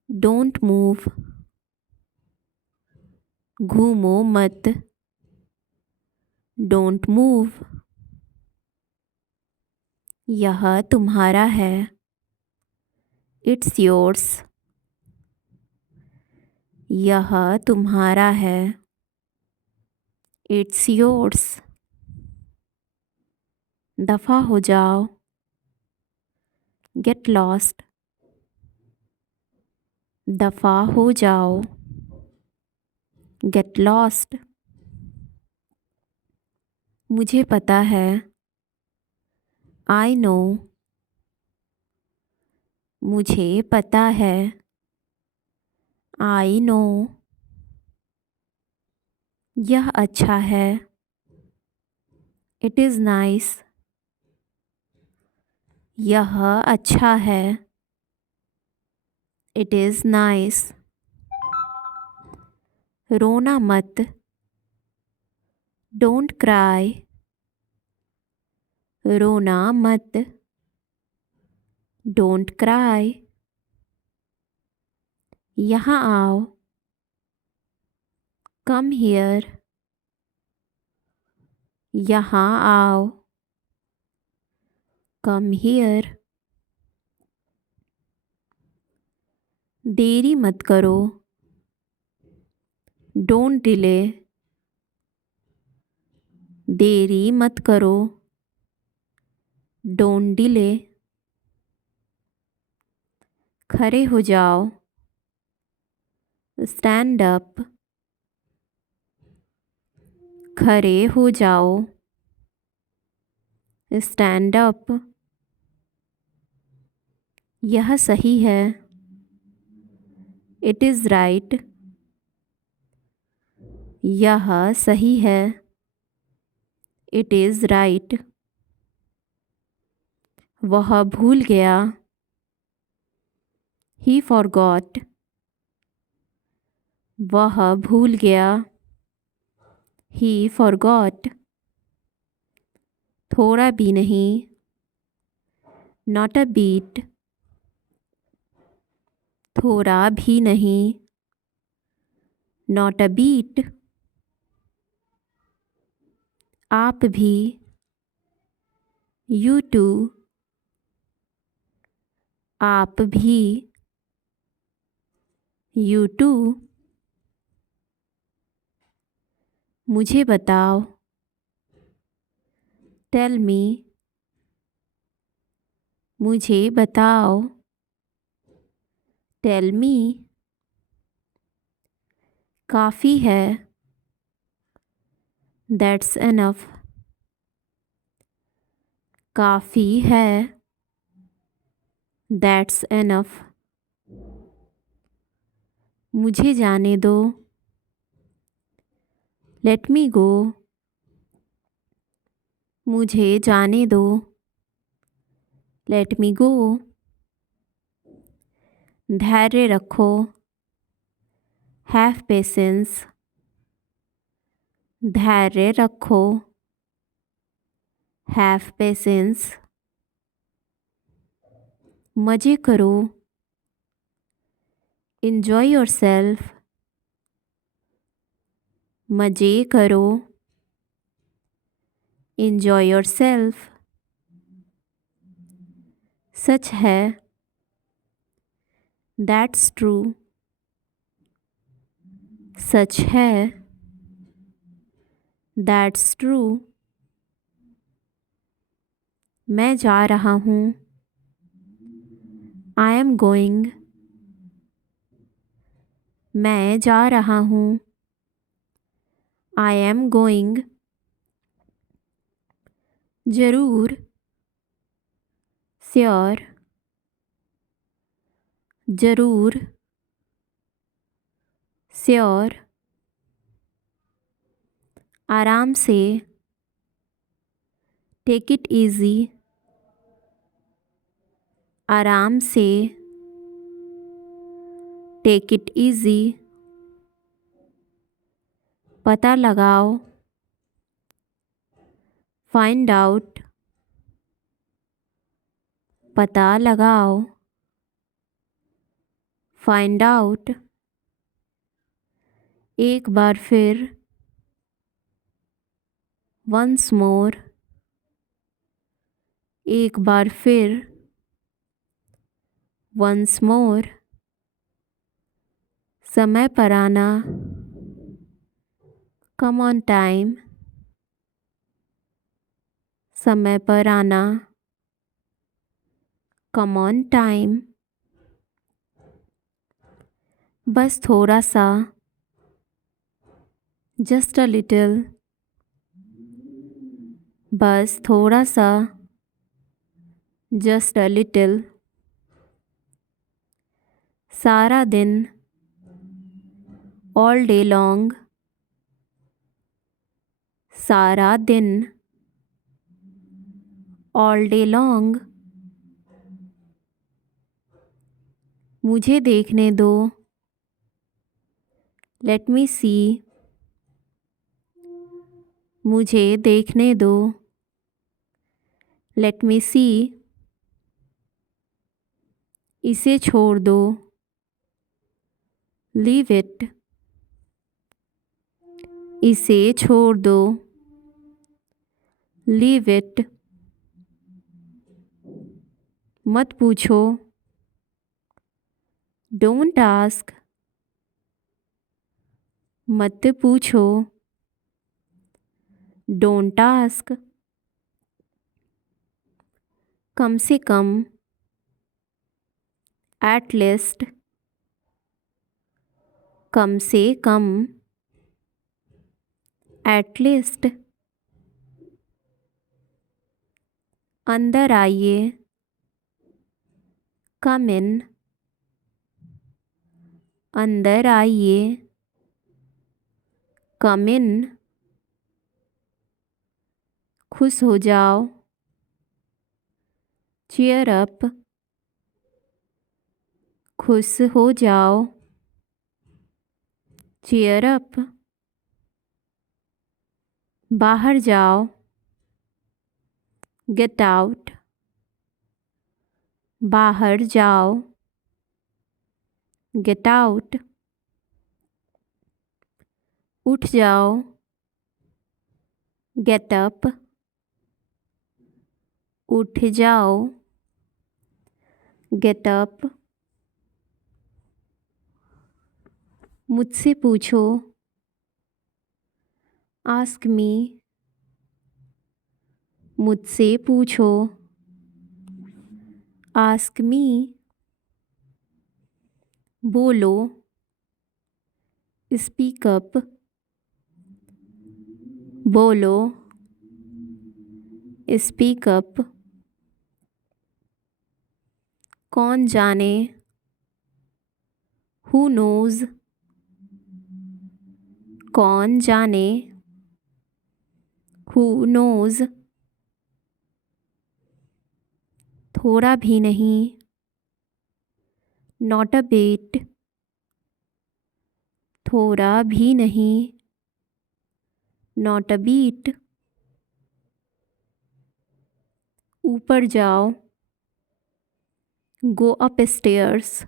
Don't move. घूमो मत। Don't move. यह तुम्हारा है। It's yours. यह तुम्हारा है। It's yours. दफ़ा हो जाओ। Get lost. दफ़ा हो जाओ। Get lost. मुझे पता है। I know. मुझे पता है। I know. यह अच्छा है। It is nice. यह अच्छा है। It is nice. रोना मत। Don't cry. रोना मत। Don't cry. यहाँ आओ। कम हियर। यहाँ आओ। Come here. देरी मत करो। Don't delay. देरी मत करो। Don't delay. खड़े हो जाओ। Stand up. खड़े हो जाओ। Stand up. यह सही है। It is right. यह सही है। It is right. वह भूल गया। ही फॉरगॉट। वह भूल गया। ही फॉरगॉट। थोड़ा भी नहीं। Not a bit. थोड़ा भी नहीं। Not a bit. आप भी। You too. आप भी। You too. मुझे बताओ। Tell me. मुझे बताओ। Tell me. काफ़ी है। That's enough. काफ़ी है। That's enough. मुझे जाने दो। Let me go. मुझे जाने दो। Let me go. धैर्य रखो। Have patience. धैर्य रखो। Have patience. मज़े करो। Enjoy yourself। मज़े करो। Enjoy yourself। सच है। That's true। सच है। That's true। मैं जा रहा हूँ। I am going। मैं जा रहा हूँ। I am going। ज़रूर। श्योर। ज़रूर। श्योर। आराम से। Take it easy. आराम से। Take it easy. पता लगाओ। Find out. पता लगाओ। Find out. एक बार फिर। Once more. एक बार फिर। Once more. समय पर आना, कम ऑन टाइम, समय पर आना, कम ऑन टाइम। बस थोड़ा सा, जस्ट अ लिटिल, बस थोड़ा सा, जस्ट अ लिटिल। सारा दिन, ऑल डे लॉन्ग, सारा दिन, ऑल डे लॉन्ग। मुझे देखने दो, लेट मी सी, मुझे देखने दो, लेट मी सी। इसे छोड़ दो, लीव इट, इसे छोड़ दो, लीव इट। मत पूछो, डोंट आस्क, मत पूछो, डोंट आस्क। कम से कम, एट लिस्ट, कम से कम, एट लिस्ट। अंदर आइए, कम इन, अंदर आइए, कम इन। खुश हो जाओ, चीयर अप, खुश हो जाओ, चीयर अप। बाहर जाओ, गेट आउट, बाहर जाओ, गेट आउट। उठ जाओ, गेट अप, उठ जाओ, गेट अप। मुझसे पूछो, आस्क मी, मुझसे पूछो, आस्क मी। बोलो, स्पीक अप, बोलो, स्पीक अप। कौन जाने, हु नोज, कौन जाने, हु नोज। थोड़ा भी नहीं, नॉट अ बिट, थोड़ा भी नहीं, नॉट अ बीट। ऊपर जाओ, गो अप स्टेयर्स,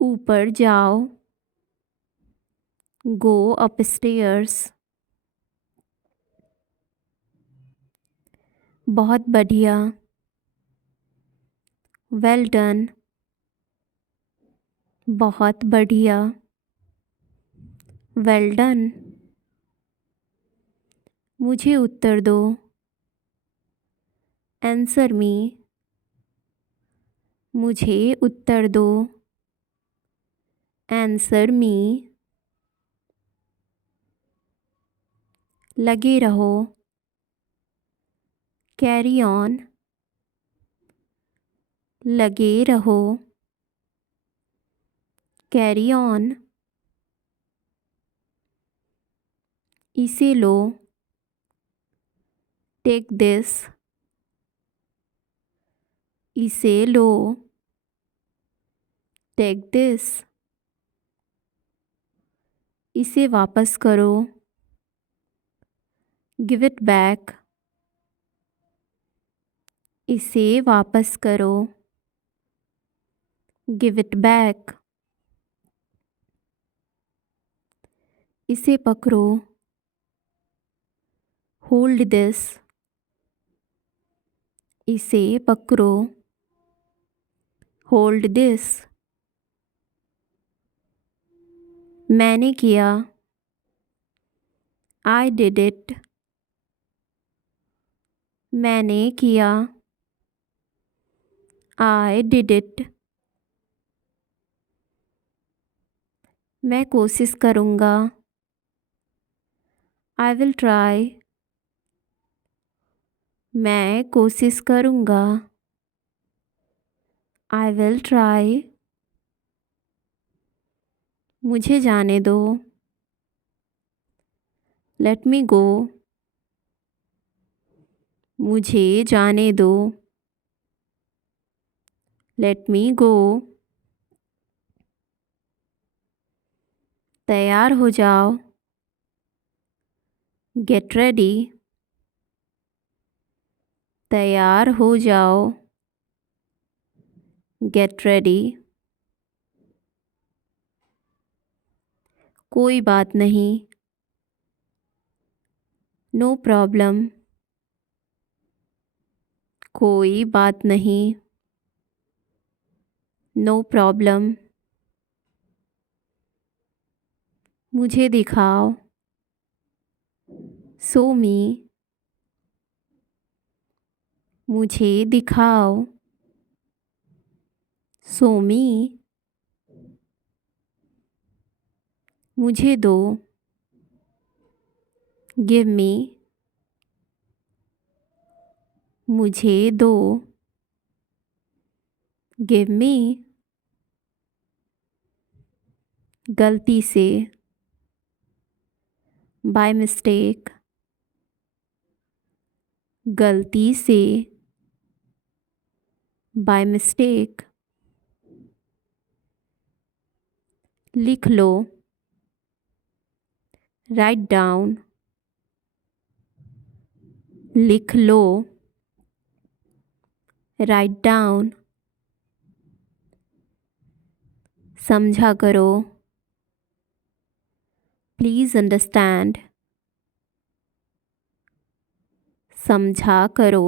ऊपर जाओ, गो अप स्टेयर्स। बहुत बढ़िया, वेल डन, बहुत बढ़िया, वेल डन। मुझे उत्तर दो, आंसर मी, मुझे उत्तर दो, आंसर मी। लगे रहो, कैरी ऑन, लगे रहो, कैरी ऑन। इसे लो, टेक दिस, इसे लो, टेक दिस। इसे वापस करो, गिव इट बैक, इसे वापस करो, गिव इट बैक। इसे पकड़ो, होल्ड दिस, इसे पकड़ो, होल्ड दिस। मैंने किया। I did it. मैंने किया। I did it. मैं कोशिश करूँगा। I will try. मैं कोशिश करूँगा। I will try. मुझे जाने दो। Let me go. मुझे जाने दो। Let me go. तैयार हो जाओ। Get ready. तैयार हो जाओ। Get ready. कोई बात नहीं। No problem. कोई बात नहीं। No problem. मुझे दिखाओ। Show me. मुझे दिखाओ। Show me. मुझे दो। Give me. मुझे दो। Give me. गलती से। By mistake. गलती से। By mistake. लिख लो। Write down. लिख लो। Write down. समझा करो। Please understand. समझा करो।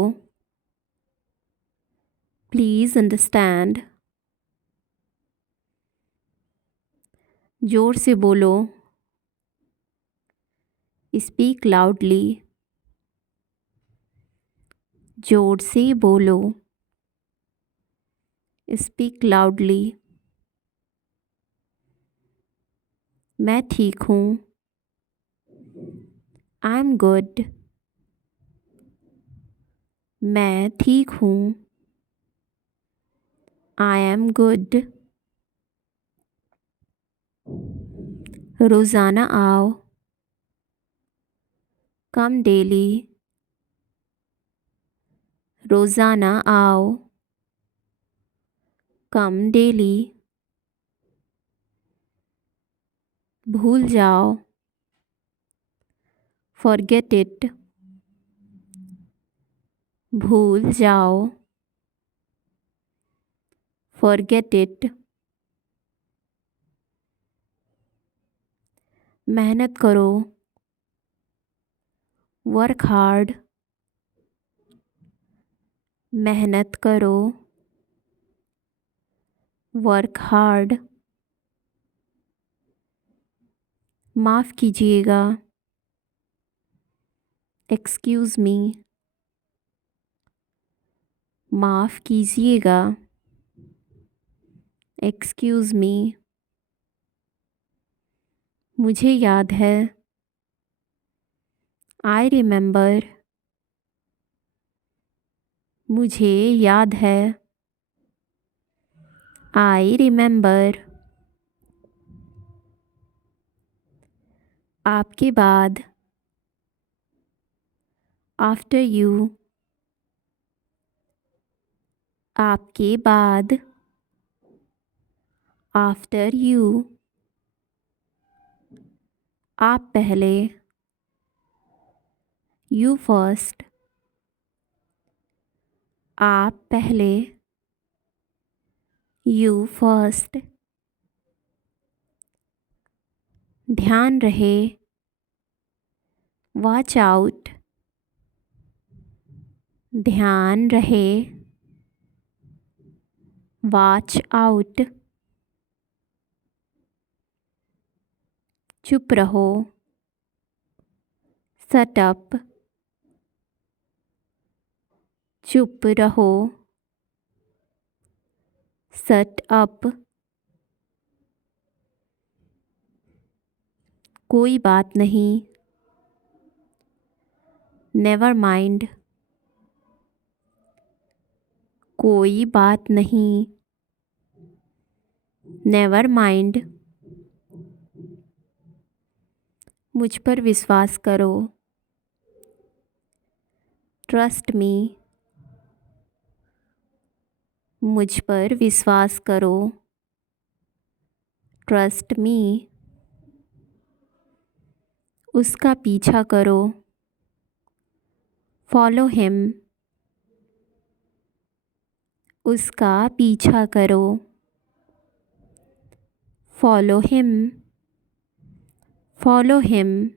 Please understand. जोर से बोलो। Speak loudly. जोर से बोलो। Speak loudly. मैं ठीक हूँ। I'm good. मैं ठीक हूँ। I am good. रोज़ाना आओ। Come daily. रोज़ाना आओ। Come daily. भूल जाओ। Forget it. भूल जाओ। Forget it. मेहनत करो। Work hard. मेहनत करो। Work hard. माफ़ कीजिएगा। Excuse me. माफ़ कीजिएगा। Excuse me. मुझे याद है। I remember. मुझे याद है। I remember. आपके बाद। After you. आपके बाद। After you. आप पहले। You first. आप पहले। You first. ध्यान रहे। Watch out. ध्यान रहे। Watch out. चुप रहो। Shut up. चुप रहो। Shut up. कोई बात नहीं। Never mind. कोई बात नहीं। Never mind. मुझ पर विश्वास करो। Trust me. मुझ पर विश्वास करो। Trust me. उसका पीछा करो। Follow him. उसका पीछा करो। Follow him. Follow him.